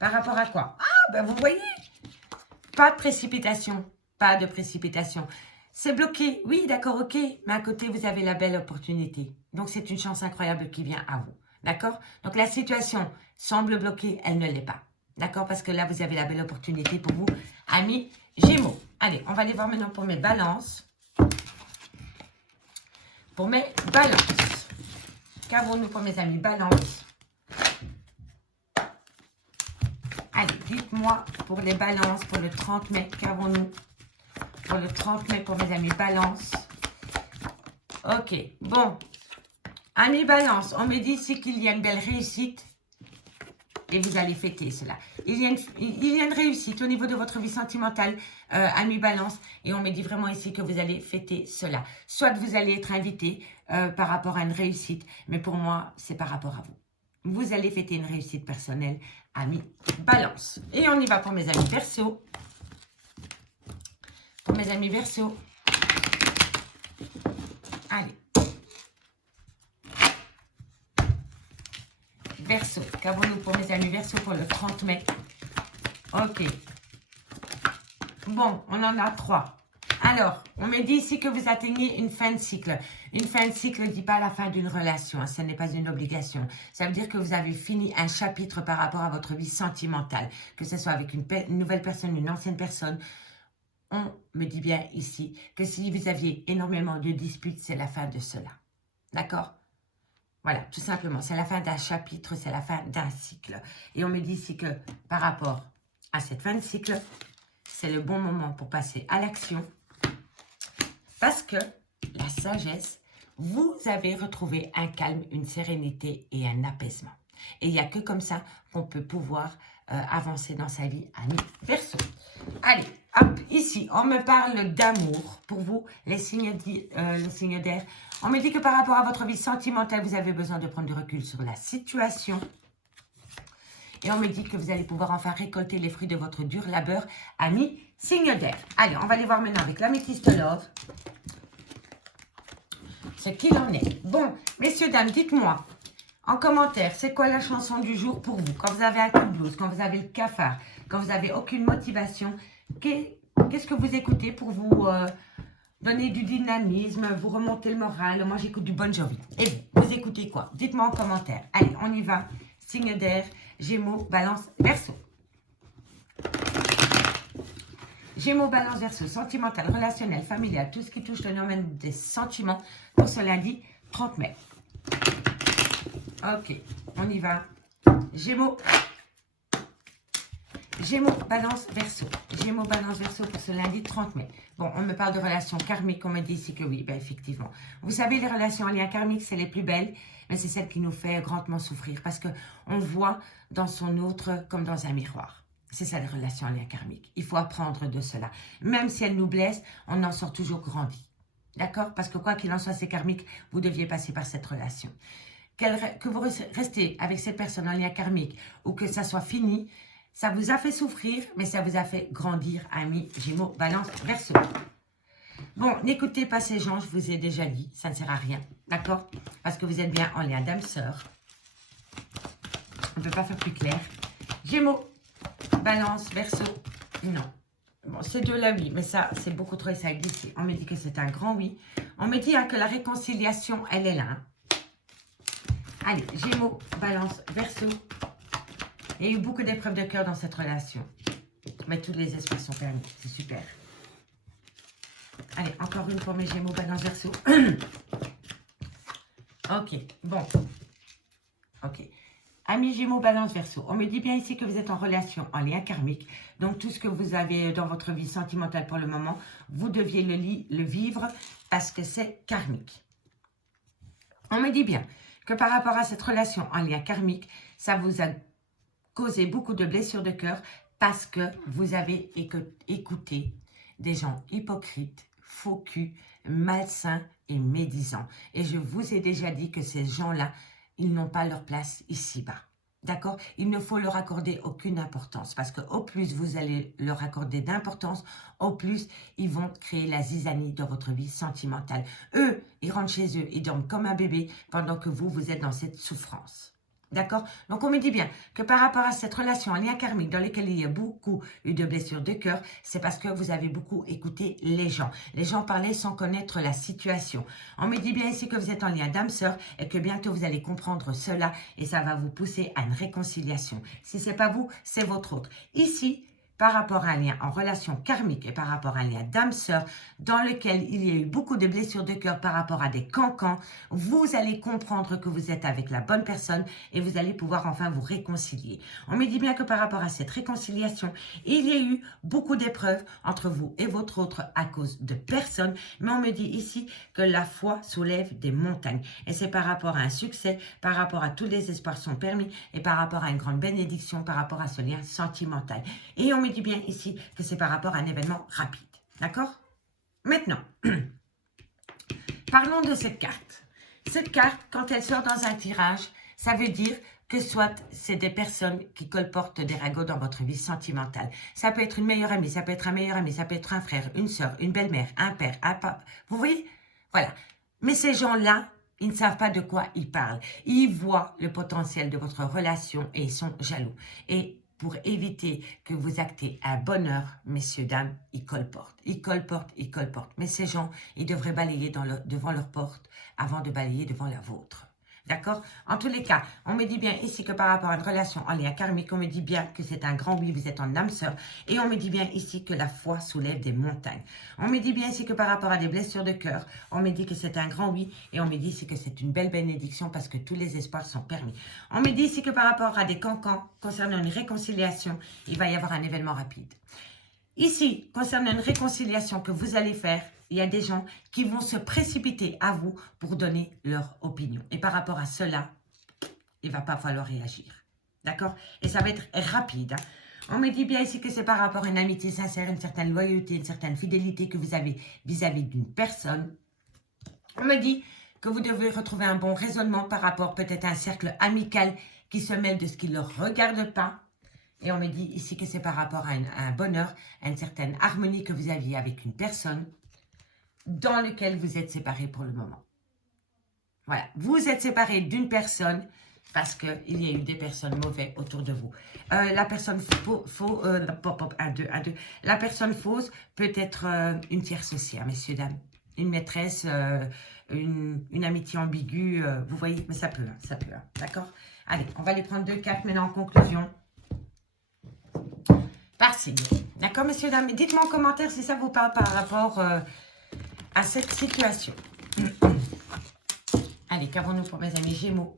Par rapport à quoi? Ah, ben vous voyez, pas de précipitation. Pas de précipitation. C'est bloqué. Oui, d'accord, ok. Mais à côté, vous avez la belle opportunité. Donc, c'est une chance incroyable qui vient à vous. D'accord? Donc, la situation semble bloquée. Elle ne l'est pas. D'accord? Parce que là, vous avez la belle opportunité pour vous, amis Gémeaux. Allez, on va aller voir maintenant pour mes balances. Pour mes balances. Qu'avons-nous pour mes amis balances? Allez, dites-moi pour les balances, pour le 30 mai, qu'avons-nous pour le 30 mai pour mes amis balance? Ok, bon. Amis balance, on me dit ici qu'il y a une belle réussite et vous allez fêter cela. Il y a une réussite au niveau de votre vie sentimentale, amis balance, et on me dit vraiment ici que vous allez fêter cela. Soit vous allez être invité par rapport à une réussite, mais pour moi, c'est par rapport à vous. Vous allez fêter une réussite personnelle, amis balance. Et on y va pour mes amis Verseau. Pour mes amis Verseau. Allez. Verseau. Qu'avons-nous pour mes amis Verseau pour le 30 mai? Ok. Bon, on en a 3. Alors, on me dit ici que vous atteignez une fin de cycle. Une fin de cycle ne dit pas la fin d'une relation. Hein, ce n'est pas une obligation. Ça veut dire que vous avez fini un chapitre par rapport à votre vie sentimentale. Que ce soit avec une nouvelle personne, une ancienne personne. On me dit bien ici que si vous aviez énormément de disputes, c'est la fin de cela. D'accord? Voilà, tout simplement. C'est la fin d'un chapitre, c'est la fin d'un cycle. Et on me dit ici que par rapport à cette fin de cycle, c'est le bon moment pour passer à l'action. Parce que la sagesse, vous avez retrouvé un calme, une sérénité et un apaisement. Et il n'y a que comme ça qu'on peut pouvoir avancer dans sa vie, amis Verseau. Allez, hop, ici, on me parle d'amour. Pour vous, les signes d'air. On me dit que par rapport à votre vie sentimentale, vous avez besoin de prendre du recul sur la situation. Et on me dit que vous allez pouvoir enfin récolter les fruits de votre dur labeur, amis signe d'air. Allez, on va aller voir maintenant avec l'améthyste love ce qu'il en est. Bon, messieurs, dames, dites-moi en commentaire, c'est quoi la chanson du jour pour vous? Quand vous avez un coup de blues, quand vous avez le cafard, quand vous n'avez aucune motivation, qu'est-ce que vous écoutez pour vous donner du dynamisme, vous remonter le moral? Moi, j'écoute du Bon Jovi. Et vous écoutez quoi? Dites-moi en commentaire. Allez, on y va. Signe d'air, Gémeaux, Balance, Verseau. Gémeaux, Balance, Verseau, sentimental, relationnel, familial, tout ce qui touche le domaine des sentiments pour ce lundi 30 mai. Ok, on y va. Gémeaux, Gémeaux, Balance, Verseau. Gémeaux, Balance, Verseau pour ce lundi 30 mai. Bon, on me parle de relations karmiques. On me dit ici que oui, ben effectivement. Vous savez, les relations en lien karmique, c'est les plus belles, mais c'est celles qui nous fait grandement souffrir parce qu'on voit dans son autre comme dans un miroir. C'est ça, les relations en lien karmique. Il faut apprendre de cela. Même si elles nous blessent, on en sort toujours grandi. D'accord? Parce que quoi qu'il en soit, c'est karmique, vous deviez passer par cette relation. Que vous restez avec cette personne en lien karmique ou que ça soit fini, ça vous a fait souffrir, mais ça vous a fait grandir, amis Gémeaux, Balance, Verseau. Bon, n'écoutez pas ces gens, je vous ai déjà dit, ça ne sert à rien, d'accord? Parce que vous êtes bien en lien d'âme-sœur. On ne peut pas faire plus clair. Gémeaux, Balance, Verseau, non. Bon, ces deux-là, oui, mais ça, c'est beaucoup trop, ça glisse. On me dit que c'est un grand oui. On me dit hein, que la réconciliation, elle est là. Hein. Allez, Gémeaux, Balance, Verseau. Il y a eu beaucoup d'épreuves de cœur dans cette relation. Mais tous les espaces sont permis. C'est super. Allez, encore une pour mes Gémeaux, Balance, Verseau. Ok, bon. Ok. Amis Gémeaux, Balance, Verseau. On me dit bien ici que vous êtes en relation, en lien karmique. Donc, tout ce que vous avez dans votre vie sentimentale pour le moment, vous deviez le vivre parce que c'est karmique. On me dit bien que par rapport à cette relation en lien karmique, ça vous a causé beaucoup de blessures de cœur parce que vous avez écouté des gens hypocrites, faux culs, malsains et médisants. Et je vous ai déjà dit que ces gens-là, ils n'ont pas leur place ici-bas. D'accord? Il ne faut leur accorder aucune importance parce que au plus vous allez leur accorder d'importance, au plus ils vont créer la zizanie dans votre vie sentimentale. Eux, ils rentrent chez eux, ils dorment comme un bébé pendant que vous êtes dans cette souffrance. D'accord? Donc, on me dit bien que par rapport à cette relation en lien karmique dans laquelle il y a beaucoup eu de blessures de cœur, c'est parce que vous avez beaucoup écouté les gens. Les gens parlaient sans connaître la situation. On me dit bien ici que vous êtes en lien d'âme-sœur et que bientôt vous allez comprendre cela et ça va vous pousser à une réconciliation. Si ce n'est pas vous, c'est votre autre. Ici, par rapport à un lien en relation karmique et par rapport à un lien d'âme-sœur dans lequel il y a eu beaucoup de blessures de cœur par rapport à des cancans, vous allez comprendre que vous êtes avec la bonne personne et vous allez pouvoir enfin vous réconcilier. On me dit bien que par rapport à cette réconciliation, il y a eu beaucoup d'épreuves entre vous et votre autre à cause de personnes, mais on me dit ici que la foi soulève des montagnes. Et c'est par rapport à un succès, par rapport à tous les espoirs sont permis et par rapport à une grande bénédiction, par rapport à ce lien sentimental. Et on me dit bien ici que c'est par rapport à un événement rapide. D'accord? Maintenant, parlons de cette carte. Cette carte, quand elle sort dans un tirage, ça veut dire que soit c'est des personnes qui colportent des ragots dans votre vie sentimentale. Ça peut être une meilleure amie, ça peut être un meilleur ami, ça peut être un frère, une soeur, une belle-mère, un père, un papa. Vous voyez? Voilà. Mais ces gens-là, ils ne savent pas de quoi ils parlent. Ils voient le potentiel de votre relation et ils sont jaloux. Et pour éviter que vous actez un bonheur, messieurs, dames, ils colportent. Ils colportent, ils colportent. Mais ces gens, ils devraient balayer devant leur porte avant de balayer devant la vôtre. D'accord? En tous les cas, on me dit bien ici que par rapport à une relation en lien karmique, on me dit bien que c'est un grand oui, vous êtes en âme sœur. Et on me dit bien ici que la foi soulève des montagnes. On me dit bien ici que par rapport à des blessures de cœur, on me dit que c'est un grand oui. Et on me dit ici que c'est une belle bénédiction parce que tous les espoirs sont permis. On me dit ici que par rapport à des cancans, concernant une réconciliation, il va y avoir un événement rapide. Ici, concernant une réconciliation que vous allez faire, il y a des gens qui vont se précipiter à vous pour donner leur opinion. Et par rapport à cela, il ne va pas falloir réagir. D'accord? Et ça va être rapide. Hein? On me dit bien ici que c'est par rapport à une amitié sincère, une certaine loyauté, une certaine fidélité que vous avez vis-à-vis d'une personne. On me dit que vous devez retrouver un bon raisonnement par rapport peut-être à un cercle amical qui se mêle de ce qui ne le regarde pas. Et on me dit ici que c'est par rapport à un bonheur, à une certaine harmonie que vous aviez avec une personne dans lequel vous êtes séparés pour le moment. Voilà, vous êtes séparés d'une personne parce qu'il y a eu des personnes mauvaises autour de vous. La personne la personne fausse peut être une tierce aussi, hein, messieurs, dames. Une maîtresse, une amitié ambiguë, vous voyez, mais ça peut, hein, d'accord? Allez, on va les prendre 2 cartes maintenant en conclusion. Par signe. D'accord, messieurs, dames? Dites-moi en commentaire si ça vous parle par rapport à cette situation. Allez, qu'avons-nous pour mes amis Gémeaux?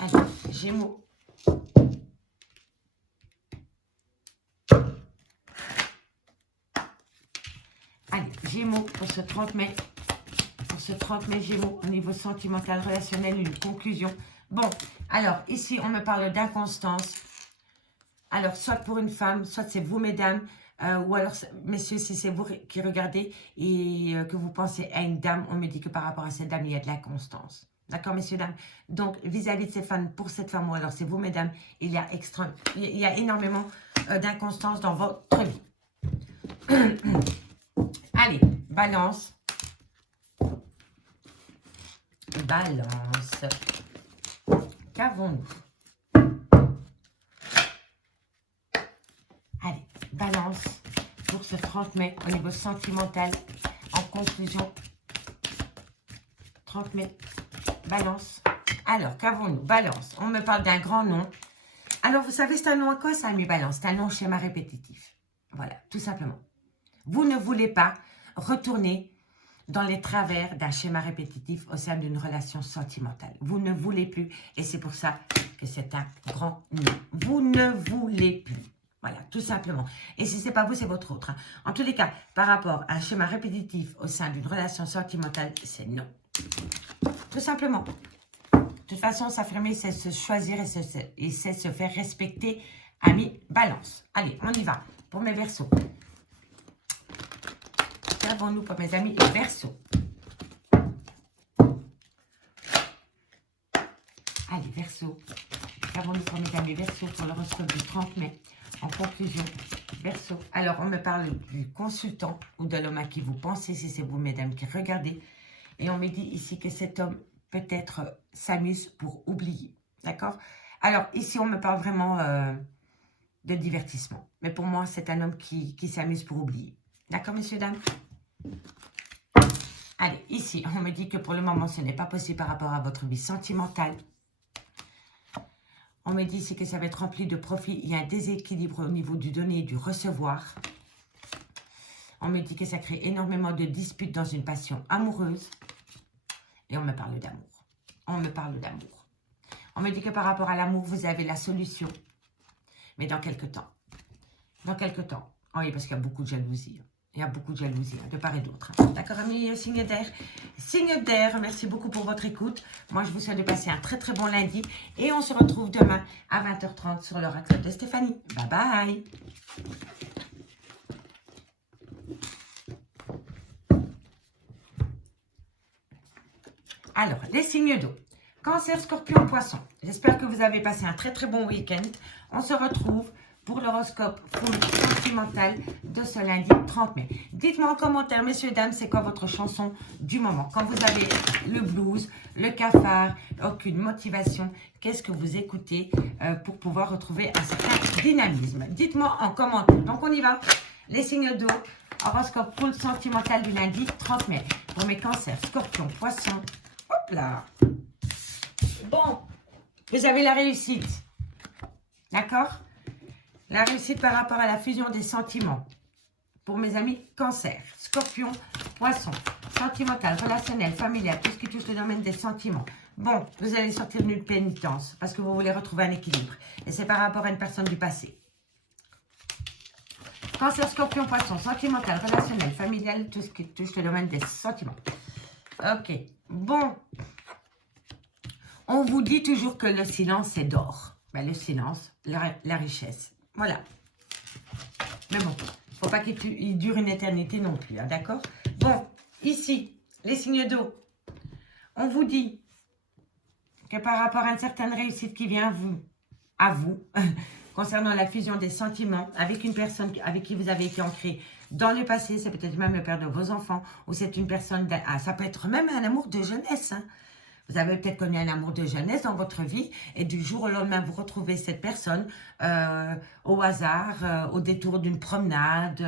Allez, Gémeaux, Gémeaux, pour ce 30 mai. Pour ce 30 mai, Gémeaux, au niveau sentimental, relationnel, une conclusion. Bon, alors, ici, on me parle d'inconstance. Alors, soit pour une femme, soit c'est vous, mesdames, ou alors, messieurs, si c'est vous qui regardez et que vous pensez à une dame, on me dit que par rapport à cette dame, il y a de l'inconstance. D'accord, messieurs, dames? Donc, vis-à-vis de ces femmes, pour cette femme, ou alors c'est vous, mesdames, il y a énormément d'inconstance dans votre vie. Allez, balance. Balance. Qu'avons-nous? Allez, balance pour ce 30 mai au niveau sentimental. En conclusion, 30 mai, balance. Alors, qu'avons-nous? Balance, on me parle d'un grand nom. Alors, vous savez, c'est un nom à quoi ça, ami balance? C'est un nom schéma répétitif. Voilà, tout simplement. Vous ne voulez pas retourner dans les travers d'un schéma répétitif au sein d'une relation sentimentale. Vous ne voulez plus, et c'est pour ça que c'est un grand non. Vous ne voulez plus. Voilà, tout simplement. Et si ce n'est pas vous, c'est votre autre. En tous les cas, par rapport à un schéma répétitif au sein d'une relation sentimentale, c'est non. Tout simplement. De toute façon, s'affirmer, c'est se choisir et c'est se faire respecter, ami balance. Allez, on y va. Pour mes Verseaux. Qu'avons-nous pour mes amis Verseaux? Allez, Verseaux. Qu'avons-nous pour mes amis Verseaux pour l'horoscope du 30 mai? En conclusion, Verseau. Alors, on me parle du consultant ou de l'homme à qui vous pensez, si c'est vous, mesdames, qui regardez. Et on me dit ici que cet homme, peut-être, s'amuse pour oublier. D'accord? Alors, ici, on me parle vraiment de divertissement. Mais pour moi, c'est un homme qui s'amuse pour oublier. D'accord, messieurs, dames? Allez, ici, on me dit que pour le moment, ce n'est pas possible par rapport à votre vie sentimentale. On me dit ici que ça va être rempli de profits. Il y a un déséquilibre au niveau du donner et du recevoir. On me dit que ça crée énormément de disputes dans une passion amoureuse. Et on me parle d'amour. On me parle d'amour. On me dit que par rapport à l'amour, vous avez la solution. Mais dans quelques temps. Dans quelques temps. Oui, parce qu'il y a beaucoup de jalousie. Il y a beaucoup de jalousie, de part et d'autre. D'accord, amis, signe d'air. Signe d'air, merci beaucoup pour votre écoute. Moi, je vous souhaite de passer un très très bon lundi. Et on se retrouve demain à 20h30 sur l'oracle de Stéphanie. Bye bye. Alors, les signes d'eau. Cancer, Scorpion, Poisson. J'espère que vous avez passé un très très bon week-end. On se retrouve pour l'horoscope sentimental de ce lundi 30 mai. Dites-moi en commentaire, messieurs, dames, c'est quoi votre chanson du moment? Quand vous avez le blues, le cafard, aucune motivation, qu'est-ce que vous écoutez pour pouvoir retrouver un certain dynamisme? Dites-moi en commentaire. Donc, on y va. Les signes d'eau, horoscope full sentimental du lundi 30 mai. Pour mes cancers, scorpions, poissons. Hop là. Bon, vous avez la réussite. D'accord? La réussite par rapport à la fusion des sentiments. Pour mes amis cancer, scorpion, poisson, sentimental, relationnel, familial, tout ce qui touche le domaine des sentiments. Bon, vous allez sortir d'une pénitence parce que vous voulez retrouver un équilibre. Et c'est par rapport à une personne du passé. Cancer, scorpion, poisson, sentimental, relationnel, familial, tout ce qui touche le domaine des sentiments. Ok, bon. On vous dit toujours que le silence, c'est d'or. Ben, le silence, la richesse. Voilà. Mais bon, il ne faut pas qu'il dure une éternité non plus, hein, d'accord? Bon, ici, les signes d'eau. On vous dit que par rapport à une certaine réussite qui vient à vous concernant la fusion des sentiments avec une personne avec qui vous avez été ancré dans le passé, c'est peut-être même le père de vos enfants, ou c'est une personne, ça peut être même un amour de jeunesse, hein. Vous avez peut-être connu un amour de jeunesse dans votre vie et du jour au lendemain, vous retrouvez cette personne au hasard, au détour d'une promenade,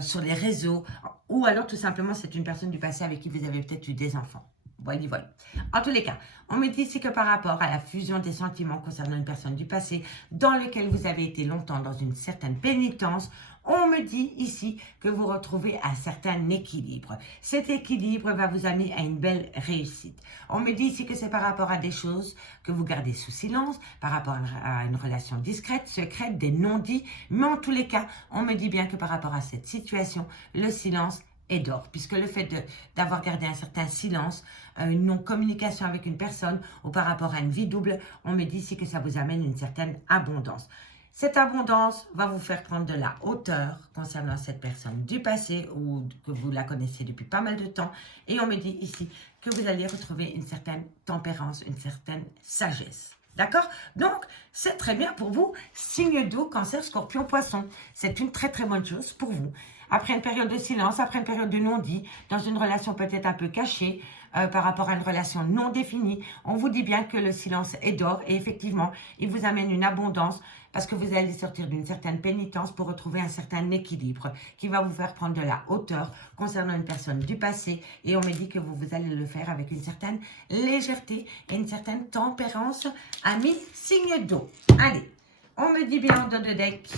sur les réseaux. Ou alors, tout simplement, c'est une personne du passé avec qui vous avez peut-être eu des enfants. Voilà, voilà. En tous les cas, on me dit ici que par rapport à la fusion des sentiments concernant une personne du passé dans lequel vous avez été longtemps dans une certaine pénitence, on me dit ici que vous retrouvez un certain équilibre. Cet équilibre va vous amener à une belle réussite. On me dit ici que c'est par rapport à des choses que vous gardez sous silence, par rapport à une relation discrète, secrète, des non-dits. Mais en tous les cas, on me dit bien que par rapport à cette situation, le silence est d'or, puisque le fait d'avoir gardé un certain silence, une non-communication avec une personne ou par rapport à une vie double, on me dit ici que ça vous amène une certaine abondance. Cette abondance va vous faire prendre de la hauteur concernant cette personne du passé ou que vous la connaissez depuis pas mal de temps. Et on me dit ici que vous allez retrouver une certaine tempérance, une certaine sagesse. D'accord? Donc, c'est très bien pour vous, signe d'eau, cancer, scorpion, poisson. C'est une très très bonne chose pour vous. Après une période de silence, après une période de non-dit, dans une relation peut-être un peu cachée, par rapport à une relation non définie, on vous dit bien que le silence est d'or et effectivement, il vous amène une abondance parce que vous allez sortir d'une certaine pénitence pour retrouver un certain équilibre qui va vous faire prendre de la hauteur concernant une personne du passé et on me dit que vous allez le faire avec une certaine légèreté et une certaine tempérance, ami signe d'eau. Allez, on me dit bien en dos de deck,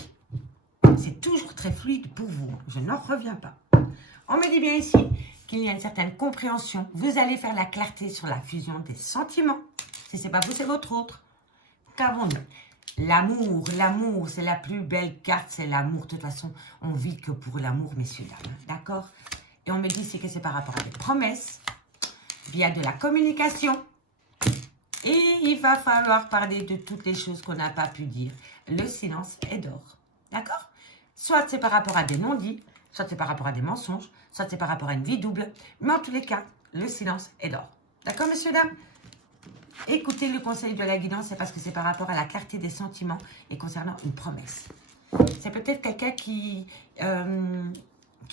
c'est toujours très fluide pour vous, je n'en reviens pas. On me dit bien ici qu'il y a une certaine compréhension. Vous allez faire la clarté sur la fusion des sentiments. Si ce n'est pas vous, c'est votre autre. Qu'avons-nous? L'amour, l'amour, c'est la plus belle carte, c'est l'amour. De toute façon, on vit que pour l'amour, messieurs, dames. D'accord? Et on me dit c'est que c'est par rapport à des promesses, via de la communication. Et il va falloir parler de toutes les choses qu'on n'a pas pu dire. Le silence est d'or. D'accord? Soit c'est par rapport à des non-dits, soit c'est par rapport à des mensonges, soit c'est par rapport à une vie double. Mais en tous les cas, le silence est d'or. D'accord, messieurs, dames? Écoutez le conseil de la guidance, c'est parce que c'est par rapport à la clarté des sentiments et concernant une promesse. C'est peut-être quelqu'un qui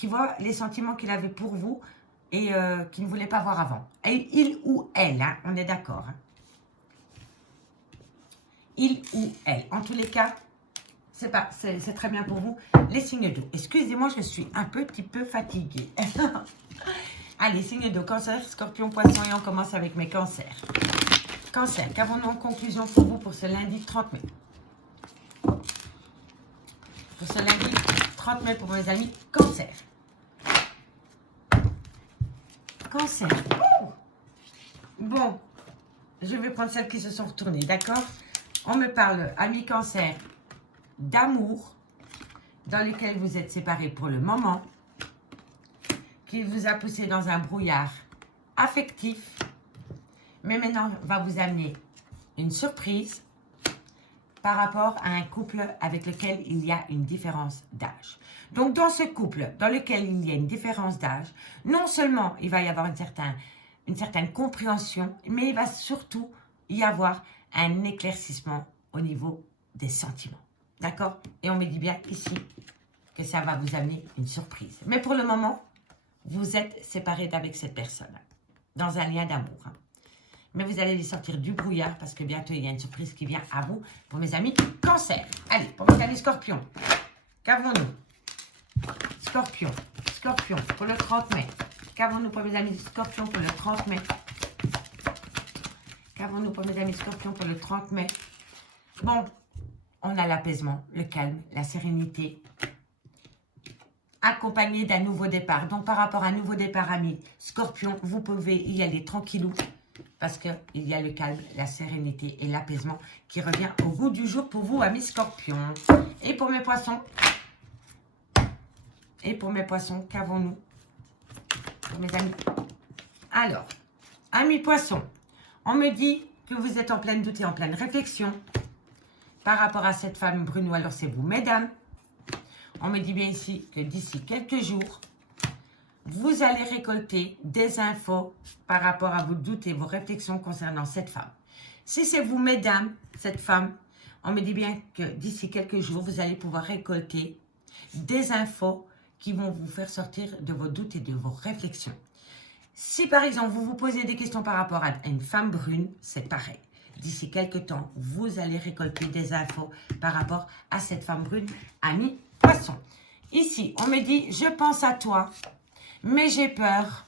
voit les sentiments qu'il avait pour vous et qui ne voulait pas voir avant. Et il ou elle, hein, on est d'accord. Hein. Il ou elle. En tous les cas, c'est très bien pour vous. Les signes d'eau. Excusez-moi, je suis un petit peu fatiguée. Allez, signes d'eau. Cancer, scorpion, poisson. Et on commence avec mes cancers. Cancer, qu'avons-nous en conclusion pour vous pour ce lundi 30 mai? Pour ce lundi 30 mai pour mes amis cancer. Cancer. Oh, bon, je vais prendre celles qui se sont retournées, d'accord? On me parle, amis cancer, d'amour, dans lequel vous êtes séparés pour le moment, qui vous a poussé dans un brouillard affectif, mais maintenant va vous amener une surprise par rapport à un couple avec lequel il y a une différence d'âge. Donc, dans ce couple dans lequel il y a une différence d'âge, non seulement il va y avoir une certaine compréhension, mais il va surtout y avoir un éclaircissement au niveau des sentiments. D'accord? Et on me dit bien ici que ça va vous amener une surprise. Mais pour le moment, vous êtes séparés d'avec cette personne, dans un lien d'amour. Hein. Mais vous allez les sortir du brouillard parce que bientôt, il y a une surprise qui vient à vous pour mes amis cancer. Allez, pour mes amis scorpions, qu'avons-nous? Scorpion, scorpion, pour le 30 mai. Qu'avons-nous pour mes amis scorpions pour le 30 mai? Qu'avons-nous pour mes amis scorpions pour le 30 mai? Bon, on a l'apaisement, le calme, la sérénité, accompagné d'un nouveau départ. Donc, par rapport à un nouveau départ, amis scorpions, vous pouvez y aller tranquillou parce qu'il y a le calme, la sérénité et l'apaisement qui revient au goût du jour pour vous, amis scorpions. Et pour mes poissons, qu'avons-nous pour mes amis? Alors, amis poissons, on me dit que vous êtes en pleine doute et en pleine réflexion par rapport à cette femme brune, ou alors c'est vous, mesdames. On me dit bien ici que d'ici quelques jours, vous allez récolter des infos par rapport à vos doutes et vos réflexions concernant cette femme. Si c'est vous, mesdames, cette femme, on me dit bien que d'ici quelques jours, vous allez pouvoir récolter des infos qui vont vous faire sortir de vos doutes et de vos réflexions. Si par exemple, vous vous posez des questions par rapport à une femme brune, c'est pareil. D'ici quelques temps, vous allez récolter des infos par rapport à cette femme brune, amis poisson. Ici, on me dit, je pense à toi, mais j'ai peur.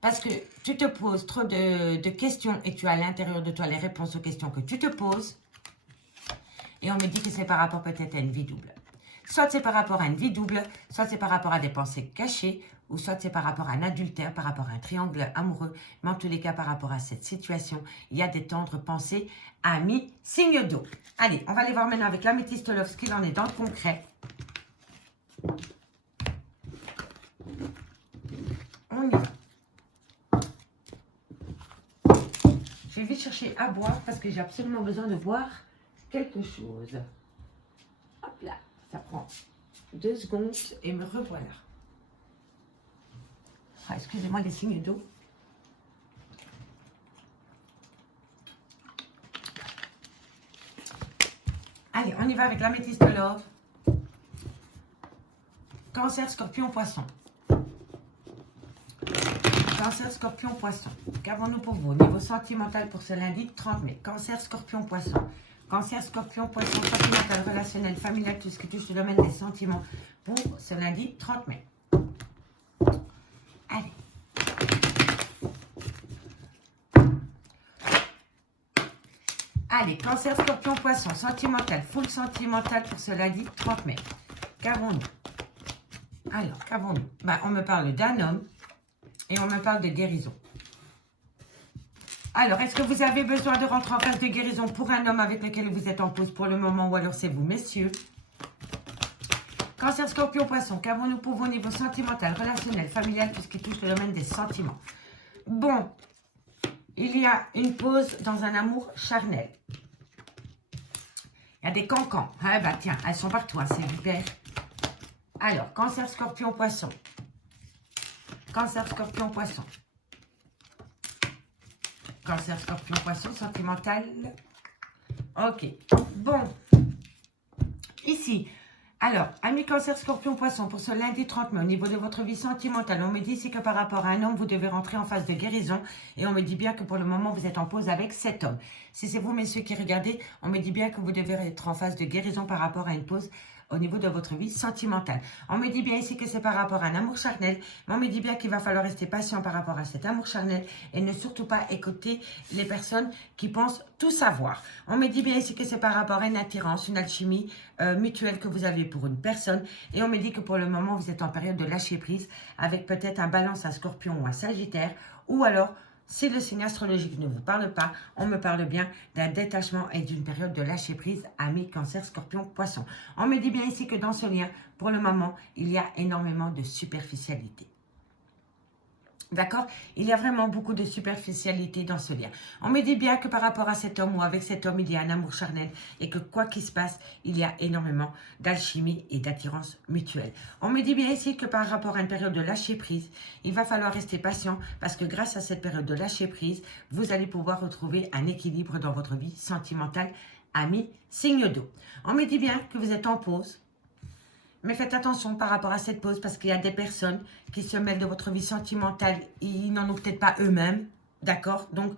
Parce que tu te poses trop de questions et tu as à l'intérieur de toi les réponses aux questions que tu te poses. Et on me dit que c'est par rapport peut-être à une vie double. Soit c'est par rapport à une vie double, soit c'est par rapport à des pensées cachées, ou soit c'est par rapport à un adultère, par rapport à un triangle amoureux. Mais en tous les cas, par rapport à cette situation, il y a des tendres pensées, amis, signe d'eau. Allez, on va aller voir maintenant avec l'améthyste love ce qu'il en est dans le concret. on y va. Je vais vite chercher à boire parce que j'ai absolument besoin de boire quelque chose. Hop là, ça prend 2 secondes et me revoilà. Ah, excusez-moi les signes d'eau. Allez, on y va avec l'améthyste love. Cancer, scorpion, poisson. Cancer, scorpion, poisson. Qu'avons-nous pour vous? Niveau sentimental pour ce lundi 30 mai. Cancer, scorpion, poisson. Cancer, scorpion, poisson, sentimental, relationnel, familial, tout ce qui touche le domaine des sentiments pour ce lundi 30 mai. Allez. Allez, cancer, scorpion, poisson, sentimental, full sentimental pour ce lundi 30 mai. Qu'avons-nous? Alors, qu'avons-nous? On me parle d'un homme et on me parle de guérison. Alors, est-ce que vous avez besoin de rentrer en phase de guérison pour un homme avec lequel vous êtes en pause pour le moment ou alors c'est vous, messieurs? Cancer, scorpion, poisson, qu'avons-nous pour vos niveaux sentimental, relationnel, familial, tout ce qui touche le domaine des sentiments? Bon, il y a une pause dans un amour charnel. Il y a des cancans. Ah bah tiens, elles sont partout, hein, c'est vipère. Alors, cancer, scorpion, poisson. Cancer, scorpion, poisson. Cancer, scorpion, poisson, sentimental. Ok. Bon. Ici. Alors, amis cancer, scorpion, poisson, pour ce lundi 30 mai, au niveau de votre vie sentimentale, on me dit ici que par rapport à un homme, vous devez rentrer en phase de guérison. Et on me dit bien que pour le moment, vous êtes en pause avec cet homme. Si c'est vous, messieurs, qui regardez, on me dit bien que vous devez être en phase de guérison par rapport à une pause au niveau de votre vie sentimentale. On me dit bien ici que c'est par rapport à un amour charnel, mais on me dit bien qu'il va falloir rester patient par rapport à cet amour charnel et ne surtout pas écouter les personnes qui pensent tout savoir. On me dit bien ici que c'est par rapport à une attirance, une alchimie mutuelle que vous avez pour une personne et on me dit que pour le moment, vous êtes en période de lâcher prise avec peut-être un balance, un scorpion ou un sagittaire ou alors si le signe astrologique ne vous parle pas, on me parle bien d'un détachement et d'une période de lâcher prise, amis, cancer, scorpion, poisson. On me dit bien ici que dans ce lien, pour le moment, il y a énormément de superficialité. D'accord? Il y a vraiment beaucoup de superficialité dans ce lien. On me dit bien que par rapport à cet homme ou avec cet homme, il y a un amour charnel et que quoi qu'il se passe, il y a énormément d'alchimie et d'attirance mutuelle. On me dit bien ici que par rapport à une période de lâcher prise, il va falloir rester patient parce que grâce à cette période de lâcher prise, vous allez pouvoir retrouver un équilibre dans votre vie sentimentale, amis, signe d'eau. On me dit bien que vous êtes en pause. Mais faites attention par rapport à cette pause parce qu'il y a des personnes qui se mêlent de votre vie sentimentale. Ils n'en ont peut-être pas eux-mêmes. D'accord? Donc,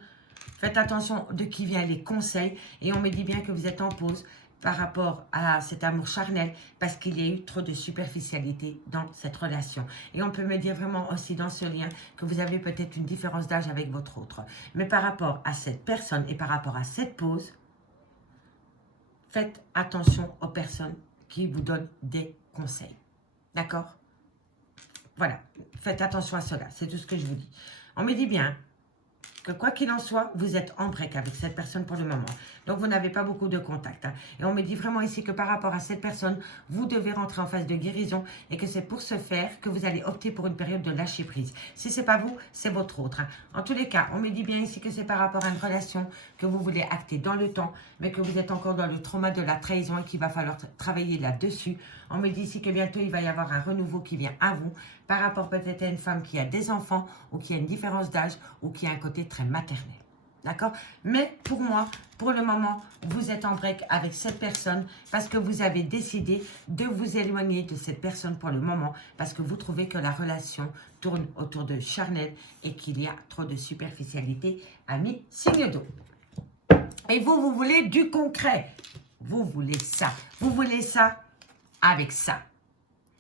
faites attention de qui vient les conseils. Et on me dit bien que vous êtes en pause par rapport à cet amour charnel parce qu'il y a eu trop de superficialité dans cette relation. Et on peut me dire vraiment aussi dans ce lien que vous avez peut-être une différence d'âge avec votre autre. Mais par rapport à cette personne et par rapport à cette pause, faites attention aux personnes qui vous donnent des conseils. D'accord? Voilà. Faites attention à cela. C'est tout ce que je vous dis. On me dit bien que quoi qu'il en soit, vous êtes en break avec cette personne pour le moment. Donc, vous n'avez pas beaucoup de contact. Et on me dit vraiment ici que par rapport à cette personne, vous devez rentrer en phase de guérison et que c'est pour ce faire que vous allez opter pour une période de lâcher prise. Si ce n'est pas vous, c'est votre autre. En tous les cas, on me dit bien ici que c'est par rapport à une relation que vous voulez acter dans le temps, mais que vous êtes encore dans le trauma de la trahison et qu'il va falloir travailler là-dessus. On me dit ici que bientôt, il va y avoir un renouveau qui vient à vous par rapport peut-être à une femme qui a des enfants ou qui a une différence d'âge ou qui a un côté très maternel. D'accord? Mais pour moi, pour le moment, vous êtes en break avec cette personne parce que vous avez décidé de vous éloigner de cette personne pour le moment parce que vous trouvez que la relation tourne autour de charnel et qu'il y a trop de superficialité, amis, signe d'eau. Et vous, vous voulez du concret. Vous voulez ça. Vous voulez ça avec ça.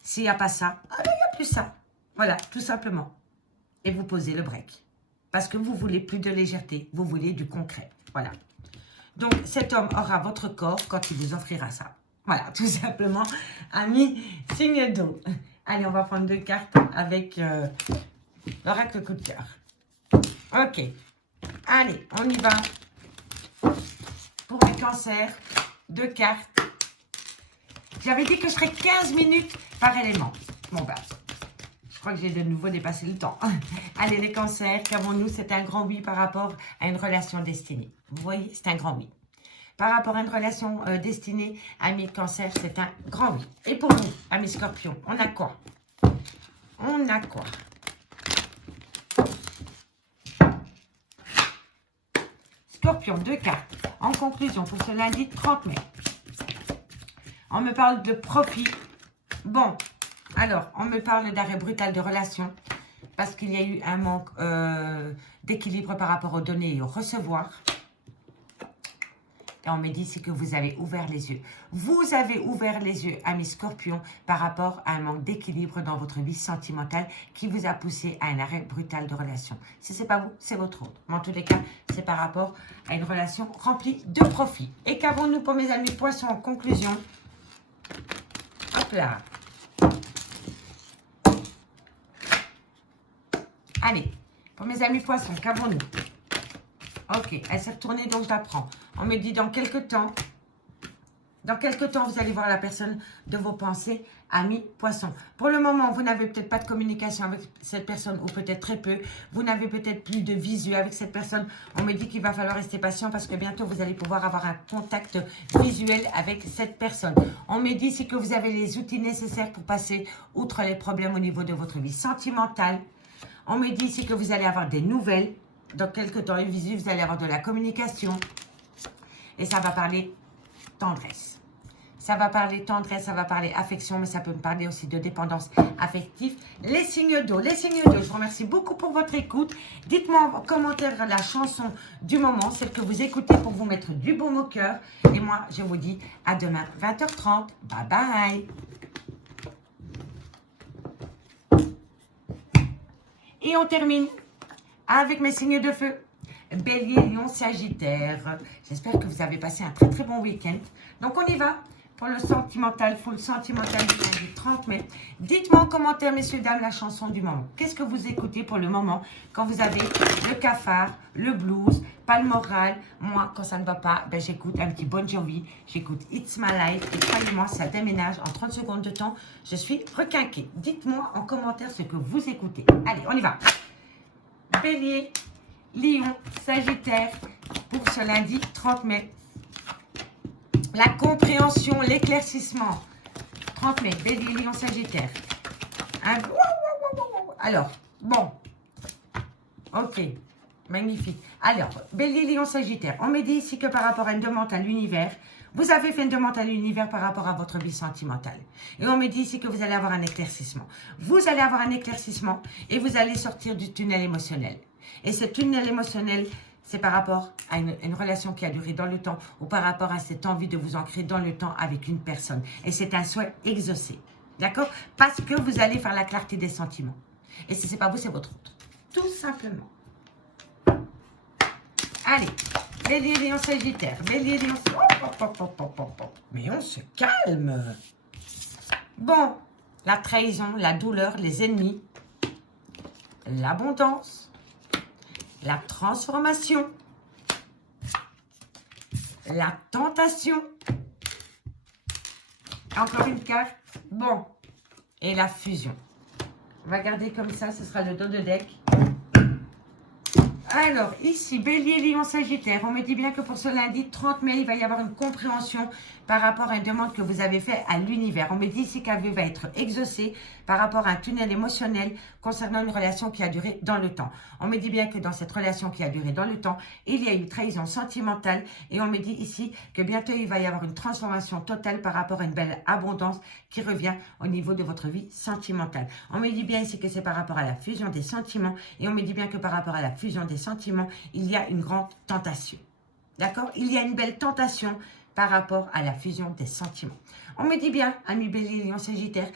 S'il n'y a pas ça, il n'y a plus ça. Voilà, tout simplement. Et vous posez le break. Parce que vous voulez plus de légèreté, vous voulez du concret. Voilà. Donc, cet homme aura votre corps quand il vous offrira ça. Voilà, tout simplement. Amis, signe d'eau. Allez, on va prendre 2 cartes avec l'oracle coup de cœur. Ok. Allez, on y va. Pour les cancers, 2 cartes. J'avais dit que je serais 15 minutes par élément. Bon, bah, crois que j'ai de nouveau dépassé le temps. Allez, les cancers, qu'avons-nous? C'est un grand oui par rapport à une relation destinée. Vous voyez, c'est un grand oui. Par rapport à une relation destinée, amis cancer, c'est un grand oui. Et pour vous, amis scorpions, on a quoi? On a quoi? Scorpion, 2 cartes. En conclusion, pour ce lundi 30 mai, on me parle de profit. Bon, alors, on me parle d'arrêt brutal de relation parce qu'il y a eu un manque d'équilibre par rapport aux donner et au recevoir. Et on me dit, c'est que vous avez ouvert les yeux. Vous avez ouvert les yeux, amis scorpions, par rapport à un manque d'équilibre dans votre vie sentimentale qui vous a poussé à un arrêt brutal de relation. Si ce n'est pas vous, c'est votre autre. Mais en tous les cas, c'est par rapport à une relation remplie de profit. Et qu'avons-nous pour mes amis poissons en conclusion? Hop là. Allez, pour mes amis poissons, qu'avons-nous? Ok, elle s'est retournée, donc je la prends. On me dit dans quelques temps, vous allez voir la personne de vos pensées, amis poissons. Pour le moment, vous n'avez peut-être pas de communication avec cette personne, ou peut-être très peu. Vous n'avez peut-être plus de visu avec cette personne. On me dit qu'il va falloir rester patient parce que bientôt, vous allez pouvoir avoir un contact visuel avec cette personne. On me dit c'est que vous avez les outils nécessaires pour passer outre les problèmes au niveau de votre vie sentimentale. On me dit c'est que vous allez avoir des nouvelles. Dans quelques temps, visu, vous allez avoir de la communication. Et ça va parler tendresse. Ça va parler tendresse, ça va parler affection, mais ça peut me parler aussi de dépendance affective. Les signes d'eau, je vous remercie beaucoup pour votre écoute. Dites-moi en commentaire la chanson du moment, celle que vous écoutez pour vous mettre du baume au cœur. Et moi, je vous dis à demain, 20h30. Bye bye. Et on termine avec mes signes de feu. Bélier, Lion, Sagittaire. J'espère que vous avez passé un très très bon week-end. Donc on y va pour le sentimental, du lundi 30 mai. Dites-moi en commentaire, messieurs, dames, la chanson du moment. Qu'est-ce que vous écoutez pour le moment quand vous avez le cafard, le blues, pas le moral? Moi, quand ça ne va pas, ben, j'écoute un petit Bon Jovi, j'écoute It's My Life. Et croyez-moi, ça déménage en 30 secondes de temps. Je suis requinquée. Dites-moi en commentaire ce que vous écoutez. Allez, on y va. Bélier, Lion, Sagittaire, pour ce lundi 30 mai. La compréhension, l'éclaircissement. 30 mai, Bélier, Lion, Sagittaire. Alors, bon. Ok, magnifique. Alors, Bélier, Lion, Sagittaire. On me dit ici que par rapport à une demande à l'univers, vous avez fait une demande à l'univers par rapport à votre vie sentimentale. Et on me dit ici que vous allez avoir un éclaircissement. Vous allez avoir un éclaircissement et vous allez sortir du tunnel émotionnel. Et ce tunnel émotionnel, c'est par rapport à une relation qui a duré dans le temps ou par rapport à cette envie de vous ancrer dans le temps avec une personne. Et c'est un souhait exaucé. D'accord? Parce que vous allez faire la clarté des sentiments. Et si ce n'est pas vous, c'est votre autre. Tout simplement. Allez. Bélier, Lion, Sagittaire. Bélier, Lion, mais on se calme. Bon, la trahison, la douleur, les ennemis, l'abondance, la transformation, la tentation. Encore une carte. Bon, et la fusion. On va garder comme ça, ce sera le dos de deck. Alors, ici, Bélier, Lion, Sagittaire, on me dit bien que pour ce lundi 30 mai, il va y avoir une compréhension par rapport à une demande que vous avez faite à l'univers. On me dit ici qu'un vœu va être exaucé par rapport à un tunnel émotionnel concernant une relation qui a duré dans le temps. On me dit bien que dans cette relation qui a duré dans le temps, il y a eu trahison sentimentale et on me dit ici que bientôt, il va y avoir une transformation totale par rapport à une belle abondance qui revient au niveau de votre vie sentimentale. On me dit bien ici que c'est par rapport à la fusion des sentiments et on me dit bien que par rapport à la fusion des sentiments, il y a une grande tentation. D'accord? Il y a une belle tentation par rapport à la fusion des sentiments. On me dit bien, ami Bélier, Lion, Sagittaire,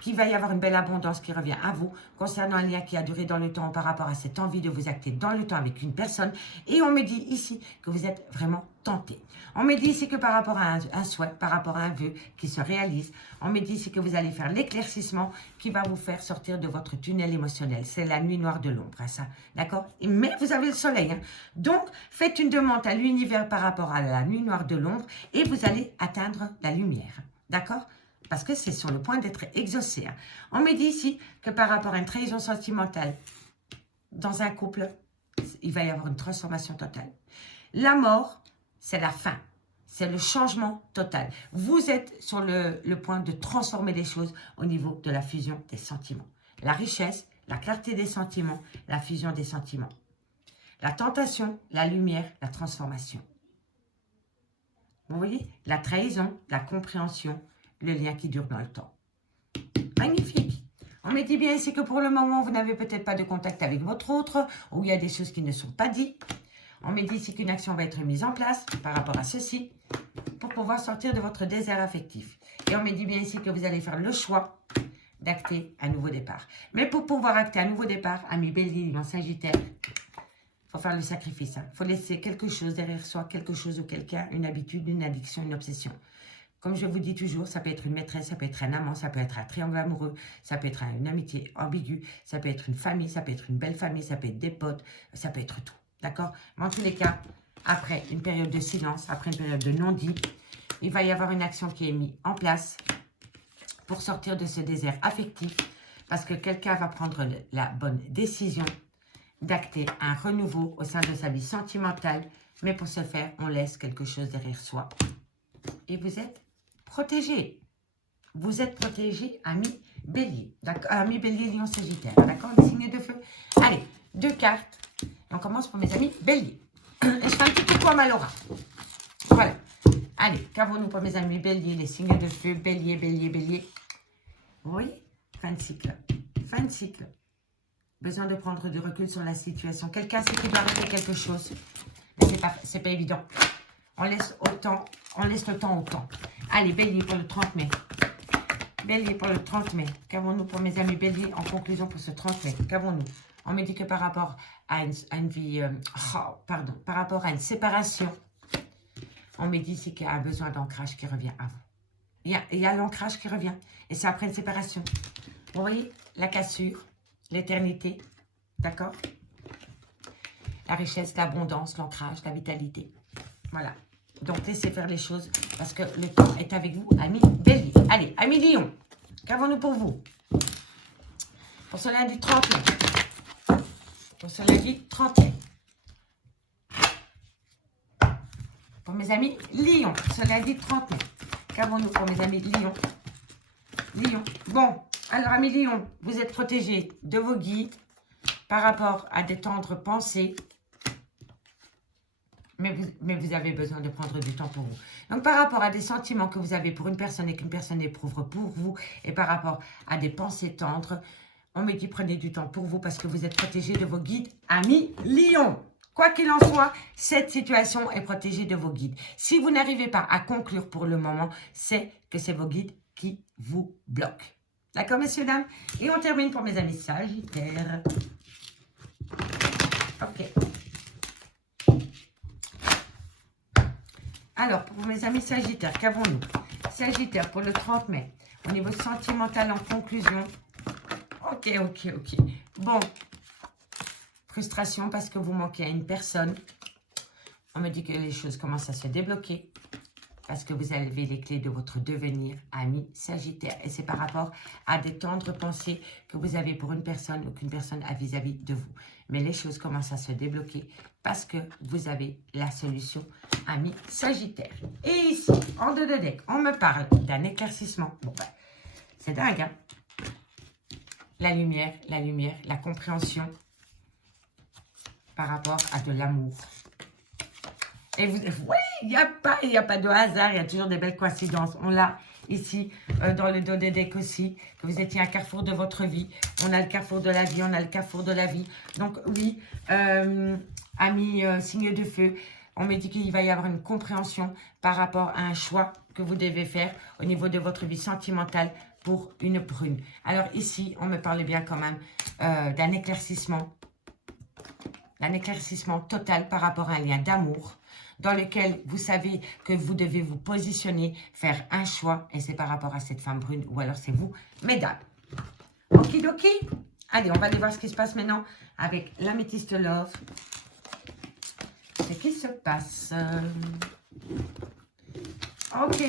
qu'il va y avoir une belle abondance qui revient à vous concernant un lien qui a duré dans le temps par rapport à cette envie de vous acter dans le temps avec une personne. Et on me dit ici que vous êtes vraiment tenté. On me dit ici que par rapport à un souhait, par rapport à un vœu qui se réalise, on me dit ici que vous allez faire l'éclaircissement qui va vous faire sortir de votre tunnel émotionnel. C'est la nuit noire de l'ombre, hein, ça. D'accord? Mais vous avez le soleil. Hein. Donc, faites une demande à l'univers par rapport à la nuit noire de l'ombre et vous allez atteindre la lumière. D'accord? parce que c'est sur le point d'être exaucé. Hein. On me dit ici que par rapport à une trahison sentimentale dans un couple, il va y avoir une transformation totale. La mort, c'est la fin. C'est le changement total. Vous êtes sur le point de transformer les choses au niveau de la fusion des sentiments. La richesse, la clarté des sentiments, la fusion des sentiments. La tentation, la lumière, la transformation. Vous voyez? La trahison, la compréhension, le lien qui dure dans le temps. Magnifique. On me dit bien ici que pour le moment, vous n'avez peut-être pas de contact avec votre autre, ou il y a des choses qui ne sont pas dites. On me dit ici qu'une action va être mise en place par rapport à ceci, pour pouvoir sortir de votre désert affectif. Et on me dit bien ici que vous allez faire le choix d'acter un nouveau départ. Mais pour pouvoir acter un nouveau départ, ami Bélier, Lion, Sagittaire, il faut faire le sacrifice. Il faut laisser quelque chose derrière soi, quelque chose ou quelqu'un, une habitude, une addiction, une obsession. Comme je vous dis toujours, ça peut être une maîtresse, ça peut être un amant, ça peut être un triangle amoureux, ça peut être une amitié ambiguë, ça peut être une famille, ça peut être une belle famille, ça peut être des potes, ça peut être tout. D'accord? Mais en tous les cas, après une période de silence, après une période de non-dit, il va y avoir une action qui est mise en place pour sortir de ce désert affectif, parce que quelqu'un va prendre la bonne décision d'acter un renouveau au sein de sa vie sentimentale, mais pour ce faire, on laisse quelque chose derrière soi. Et vous êtes protégé. Vous êtes protégé, ami Bélier. Ami Bélier, Lion, Sagittaire. D'accord? Les signes de feu. Allez, 2 cartes. Et on commence pour mes amis Bélier. Et je fais un petit coucou à Malora. Voilà. Allez, qu'avons-nous pour mes amis Bélier, les signes de feu, Bélier, Bélier, Bélier. Oui, fin de cycle. Fin de cycle. Besoin de prendre du recul sur la situation. Quelqu'un sait qu'il doit arrêter quelque chose. Mais c'est pas évident. On laisse le temps au temps. Allez, Bélier pour le 30 mai. Bélier pour le 30 mai. Qu'avons-nous pour mes amis Bélier en conclusion pour ce 30 mai? Qu'avons-nous? On me dit que par rapport à une vie... par rapport à une séparation, on me dit ici qu'il y a un besoin d'ancrage qui revient à vous. Il y a l'ancrage qui revient. Et c'est après une séparation. Vous voyez? La cassure, l'éternité. D'accord? La richesse, l'abondance, l'ancrage, la vitalité. Voilà. Donc, laissez faire les choses parce que le temps est avec vous, ami Bélier. Allez, ami Lion, qu'avons-nous pour vous? Pour ce lundi 30 mai. Pour ce lundi 30 mai. Pour mes amis Lion, ce lundi 30 mai. Qu'avons-nous pour mes amis Lion? Lion. Bon, alors, ami Lion, vous êtes protégé de vos guides par rapport à des tendres pensées. Mais vous avez besoin de prendre du temps pour vous. Donc, par rapport à des sentiments que vous avez pour une personne et qu'une personne éprouve pour vous, et par rapport à des pensées tendres, on me dit prenez du temps pour vous parce que vous êtes protégé de vos guides, amis Lion. Quoi qu'il en soit, cette situation est protégée de vos guides. Si vous n'arrivez pas à conclure pour le moment, c'est que c'est vos guides qui vous bloquent. D'accord, messieurs, dames? Et on termine pour mes amis Sagittaires. Ok. Alors, pour mes amis Sagittaires, qu'avons-nous? Sagittaire, pour le 30 mai, au niveau sentimental en conclusion. Ok. Bon, frustration parce que vous manquez à une personne. On me dit que les choses commencent à se débloquer parce que vous avez les clés de votre devenir, ami Sagittaire. Et c'est par rapport à des tendres pensées que vous avez pour une personne ou qu'une personne a vis-à-vis de vous. Mais les choses commencent à se débloquer parce que vous avez la solution, ami Sagittaire. Et ici, en deux de deck, on me parle d'un éclaircissement. Bon, ben, c'est dingue, hein? La lumière, la compréhension par rapport à de l'amour. Et vous, oui, il n'y a pas de hasard, il y a toujours des belles coïncidences. On l'a ici dans le dos des decks aussi, que vous étiez à un carrefour de votre vie. On a le carrefour de la vie, on a le carrefour de la vie. Donc oui, amis signe de feu, on me dit qu'il va y avoir une compréhension par rapport à un choix que vous devez faire au niveau de votre vie sentimentale pour une prune. Alors ici, on me parle bien quand même d'un éclaircissement. Un éclaircissement total par rapport à un lien d'amour dans lequel vous savez que vous devez vous positionner, faire un choix, et c'est par rapport à cette femme brune, ou alors c'est vous, mesdames. Okidoki. Allez, on va aller voir ce qui se passe maintenant avec l'améthyste love. Ce qui se passe. Ok.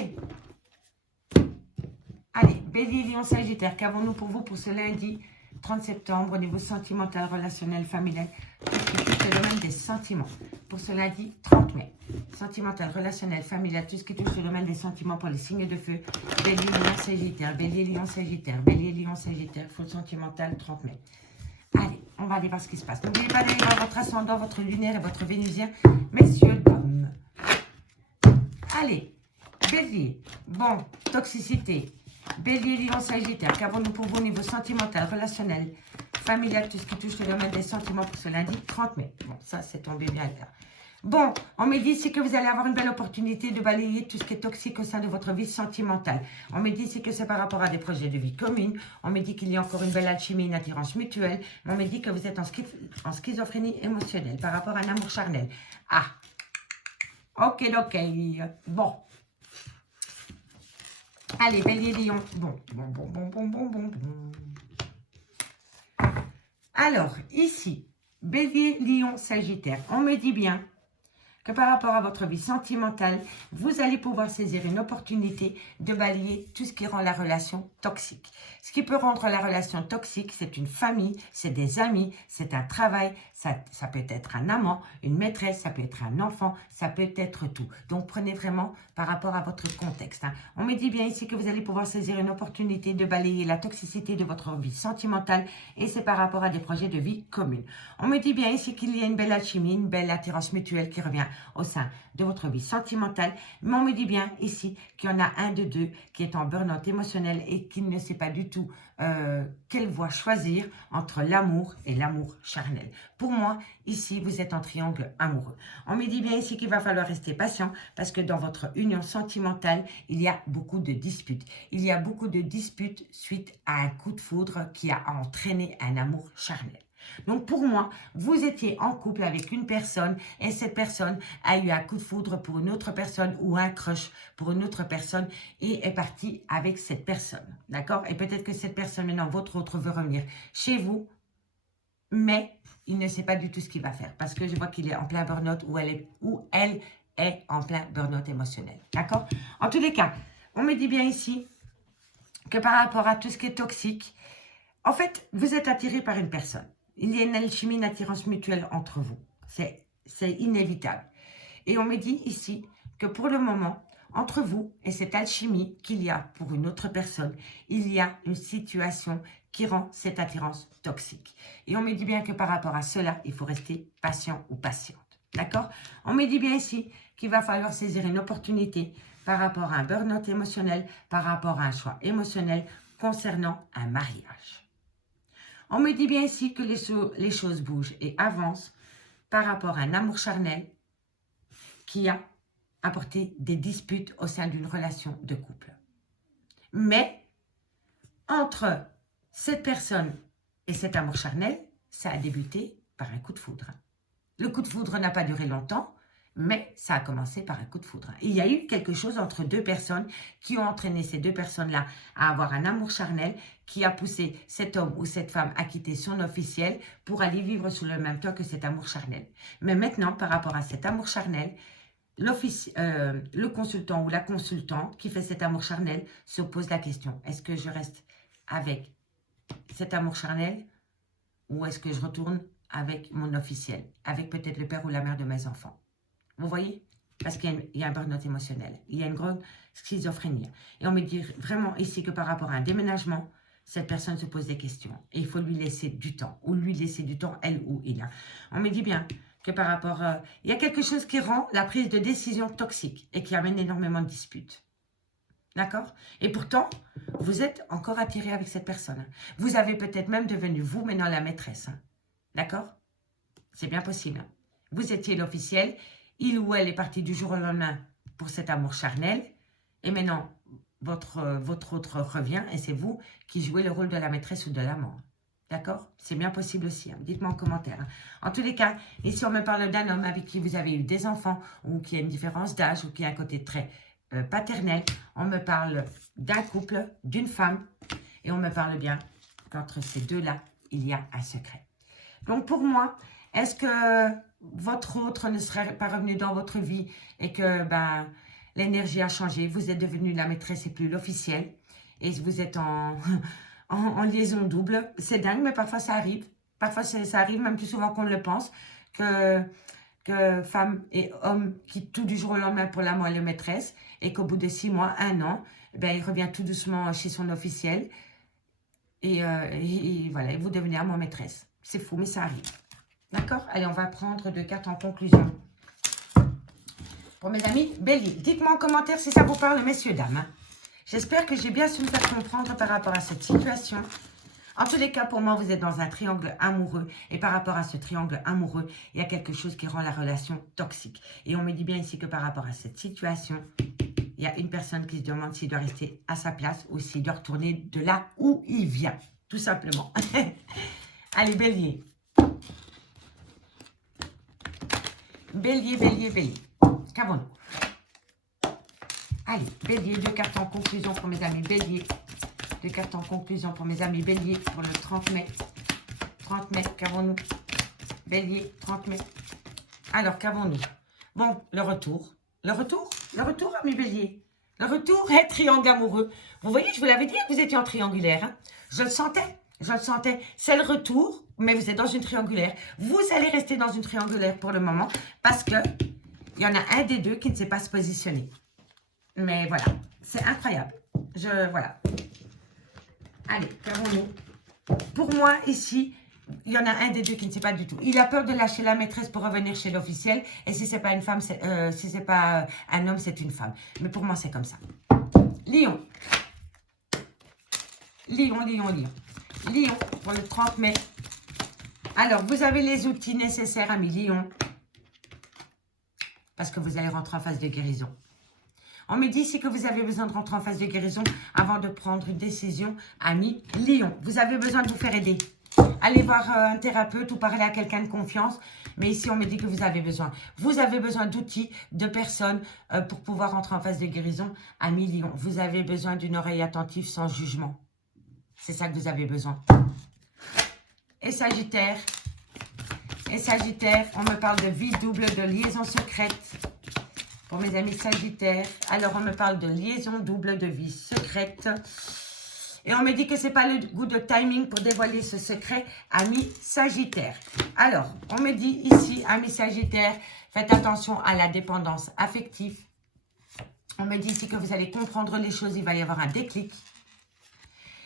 Allez, Bélier, Lion, Sagittaire, qu'avons-nous pour vous pour ce lundi 30 septembre au niveau sentimental, relationnel, familial, tout ce qui touche le domaine des sentiments. Pour ce lundi 30 mai, sentimental, relationnel, familial, tout ce qui touche le domaine des sentiments pour les signes de feu. Bélier, Lion, Sagittaire, Bélier, Lion, Sagittaire, Bélier, Lion, Sagittaire, full sentimental 30 mai. Allez, on va aller voir ce qui se passe. N'oubliez pas d'aller voir votre ascendant, votre lunaire et votre vénusien, messieurs, dames. Allez, Bélier, bon, toxicité. Bélier, Lion, Sagittaire, qu'avons-nous pour vous au niveau sentimental, relationnel, familial, tout ce qui touche le domaine des sentiments pour ce lundi 30 mai. Bon, ça, c'est tombé bien là. Bon, on me dit ici que vous allez avoir une belle opportunité de balayer tout ce qui est toxique au sein de votre vie sentimentale. On me dit ici que c'est par rapport à des projets de vie communes. On me dit qu'il y a encore une belle alchimie, une attirance mutuelle. On me dit que vous êtes en schizophrénie émotionnelle par rapport à un amour charnel. Ah, ok. Bon. Allez, Bélier, Lion. Bon. Alors, ici, Bélier, Lion, Sagittaire. On me dit bien que par rapport à votre vie sentimentale, vous allez pouvoir saisir une opportunité de balayer tout ce qui rend la relation toxique. Ce qui peut rendre la relation toxique, c'est une famille, c'est des amis, c'est un travail, ça peut être un amant, une maîtresse, ça peut être un enfant, ça peut être tout. Donc, prenez vraiment par rapport à votre contexte. Hein. On me dit bien ici que vous allez pouvoir saisir une opportunité de balayer la toxicité de votre vie sentimentale et c'est par rapport à des projets de vie communs. On me dit bien ici qu'il y a une belle alchimie, une belle attirance mutuelle qui revient au sein de votre vie sentimentale. Mais on me dit bien ici qu'il y en a un de deux qui est en burn-out émotionnel et qui ne sait pas du tout quelle voie choisir entre l'amour et l'amour charnel. Pour moi, ici, vous êtes en triangle amoureux. On me dit bien ici qu'il va falloir rester patient parce que dans votre union sentimentale, il y a beaucoup de disputes. Il y a beaucoup de disputes suite à un coup de foudre qui a entraîné un amour charnel. Donc pour moi, vous étiez en couple avec une personne et cette personne a eu un coup de foudre pour une autre personne ou un crush pour une autre personne et est partie avec cette personne. D'accord? Et peut-être que cette personne, maintenant, votre autre veut revenir chez vous, mais il ne sait pas du tout ce qu'il va faire parce que je vois qu'il est en plein burn-out ou elle est en plein burn-out émotionnel. D'accord? En tous les cas, on me dit bien ici que par rapport à tout ce qui est toxique, en fait, vous êtes attiré par une personne. Il y a une alchimie, une attirance mutuelle entre vous. C'est inévitable. Et on me dit ici que pour le moment, entre vous et cette alchimie qu'il y a pour une autre personne, il y a une situation qui rend cette attirance toxique. Et on me dit bien que par rapport à cela, il faut rester patient ou patiente. D'accord? On me dit bien ici qu'il va falloir saisir une opportunité par rapport à un burn-out émotionnel, par rapport à un choix émotionnel concernant un mariage. On me dit bien ici que les choses bougent et avancent par rapport à un amour charnel qui a apporté des disputes au sein d'une relation de couple. Mais entre cette personne et cet amour charnel, ça a débuté par un coup de foudre. Le coup de foudre n'a pas duré longtemps, mais ça a commencé par un coup de foudre. Il y a eu quelque chose entre deux personnes qui ont entraîné ces deux personnes-là à avoir un amour charnel qui a poussé cet homme ou cette femme à quitter son officiel pour aller vivre sous le même toit que cet amour charnel. Mais maintenant, par rapport à cet amour charnel, le consultant ou la consultante qui fait cet amour charnel se pose la question, est-ce que je reste avec cet amour charnel ou est-ce que je retourne avec mon officiel, avec peut-être le père ou la mère de mes enfants? Vous voyez? Parce qu'il y a un burn-out émotionnel. Il y a une grande schizophrénie. Et on me dit vraiment ici que par rapport à un déménagement, cette personne se pose des questions. Et il faut lui laisser du temps. Ou lui laisser du temps, elle ou il. On me dit bien que par rapport... il y a quelque chose qui rend la prise de décision toxique et qui amène énormément de disputes. D'accord? Et pourtant, vous êtes encore attiré avec cette personne. Vous avez peut-être même devenu vous maintenant la maîtresse. D'accord? C'est bien possible. Vous étiez l'officiel. Il ou elle est parti du jour au lendemain pour cet amour charnel. Et maintenant, votre autre revient et c'est vous qui jouez le rôle de la maîtresse ou de l'amant. D'accord? C'est bien possible aussi. Hein. Dites-moi en commentaire. Hein. En tous les cas, ici on me parle d'un homme avec qui vous avez eu des enfants ou qui a une différence d'âge ou qui a un côté très paternel. On me parle d'un couple, d'une femme et on me parle bien qu'entre ces deux-là, il y a un secret. Donc pour moi, est-ce que votre autre ne serait pas revenu dans votre vie et que l'énergie a changé, vous êtes devenu la maîtresse et plus l'officiel et vous êtes en liaison double. C'est dingue, mais parfois ça arrive. Parfois ça arrive, même plus souvent qu'on ne le pense, que femmes et hommes quittent tout du jour au lendemain pour l'amant et la maîtresse, et qu'au bout de 6 mois, 1 an, ben, il revient tout doucement chez son officiel, et voilà, et vous devenez amant maîtresse. C'est fou, mais ça arrive. D'accord? Allez, on va prendre 2 cartes en conclusion. Pour mes amis Bélier, dites-moi en commentaire si ça vous parle, messieurs, dames. Hein. J'espère que j'ai bien su me faire comprendre par rapport à cette situation. En tous les cas, pour moi, vous êtes dans un triangle amoureux. Et par rapport à ce triangle amoureux, il y a quelque chose qui rend la relation toxique. Et on me dit bien ici que par rapport à cette situation, il y a une personne qui se demande s'il doit rester à sa place ou s'il doit retourner de là où il vient. Tout simplement. Allez, Bélier. Bélier, Bélier, Bélier. Qu'avons-nous? Allez, Bélier, 2 cartes en conclusion pour mes amis Bélier. 2 cartes en conclusion pour mes amis Bélier pour le 30 mai. 30 mai, qu'avons-nous? Bélier, 30 mai. Alors, qu'avons-nous? Bon, le retour. Le retour, amis Bélier. Le retour est triangle amoureux. Vous voyez, je vous l'avais dit que vous étiez en triangulaire. Hein? Je le sentais. C'est le retour, mais vous êtes dans une triangulaire. Vous allez rester dans une triangulaire pour le moment parce que il y en a un des deux qui ne sait pas se positionner. Mais voilà, c'est incroyable. Voilà. Allez, qu'avons-nous? Pour moi, ici, il y en a un des deux qui ne sait pas du tout. Il a peur de lâcher la maîtresse pour revenir chez l'officiel. Et si ce n'est pas une femme, si ce n'est pas un homme, c'est une femme. Mais pour moi, c'est comme ça. Lion. Lion, Lion, Lion. Lion, pour le 30 mai. Alors, vous avez les outils nécessaires, amis Lion. Parce que vous allez rentrer en phase de guérison. On me dit ici que vous avez besoin de rentrer en phase de guérison avant de prendre une décision, ami Lion. Vous avez besoin de vous faire aider. Allez voir un thérapeute ou parler à quelqu'un de confiance. Mais ici, on me dit que vous avez besoin. Vous avez besoin d'outils, de personnes pour pouvoir rentrer en phase de guérison, ami Lion. Vous avez besoin d'une oreille attentive sans jugement. C'est ça que vous avez besoin. Et Sagittaire. Et Sagittaire, on me parle de vie double, de liaison secrète. Pour mes amis Sagittaires. Alors, on me parle de liaison double, de vie secrète. Et on me dit que ce n'est pas le goût de timing pour dévoiler ce secret, ami Sagittaire. Alors, on me dit ici, ami Sagittaire, faites attention à la dépendance affective. On me dit ici que vous allez comprendre les choses, il va y avoir un déclic.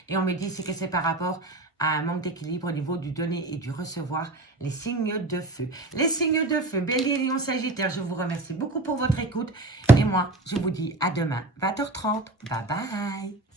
Et on me dit ici que c'est par rapport à un manque d'équilibre au niveau du donner et du recevoir, les signes de feu. Les signes de feu, Bélier, Lion, Sagittaire, je vous remercie beaucoup pour votre écoute. Et moi, je vous dis à demain, 20h30. Bye bye.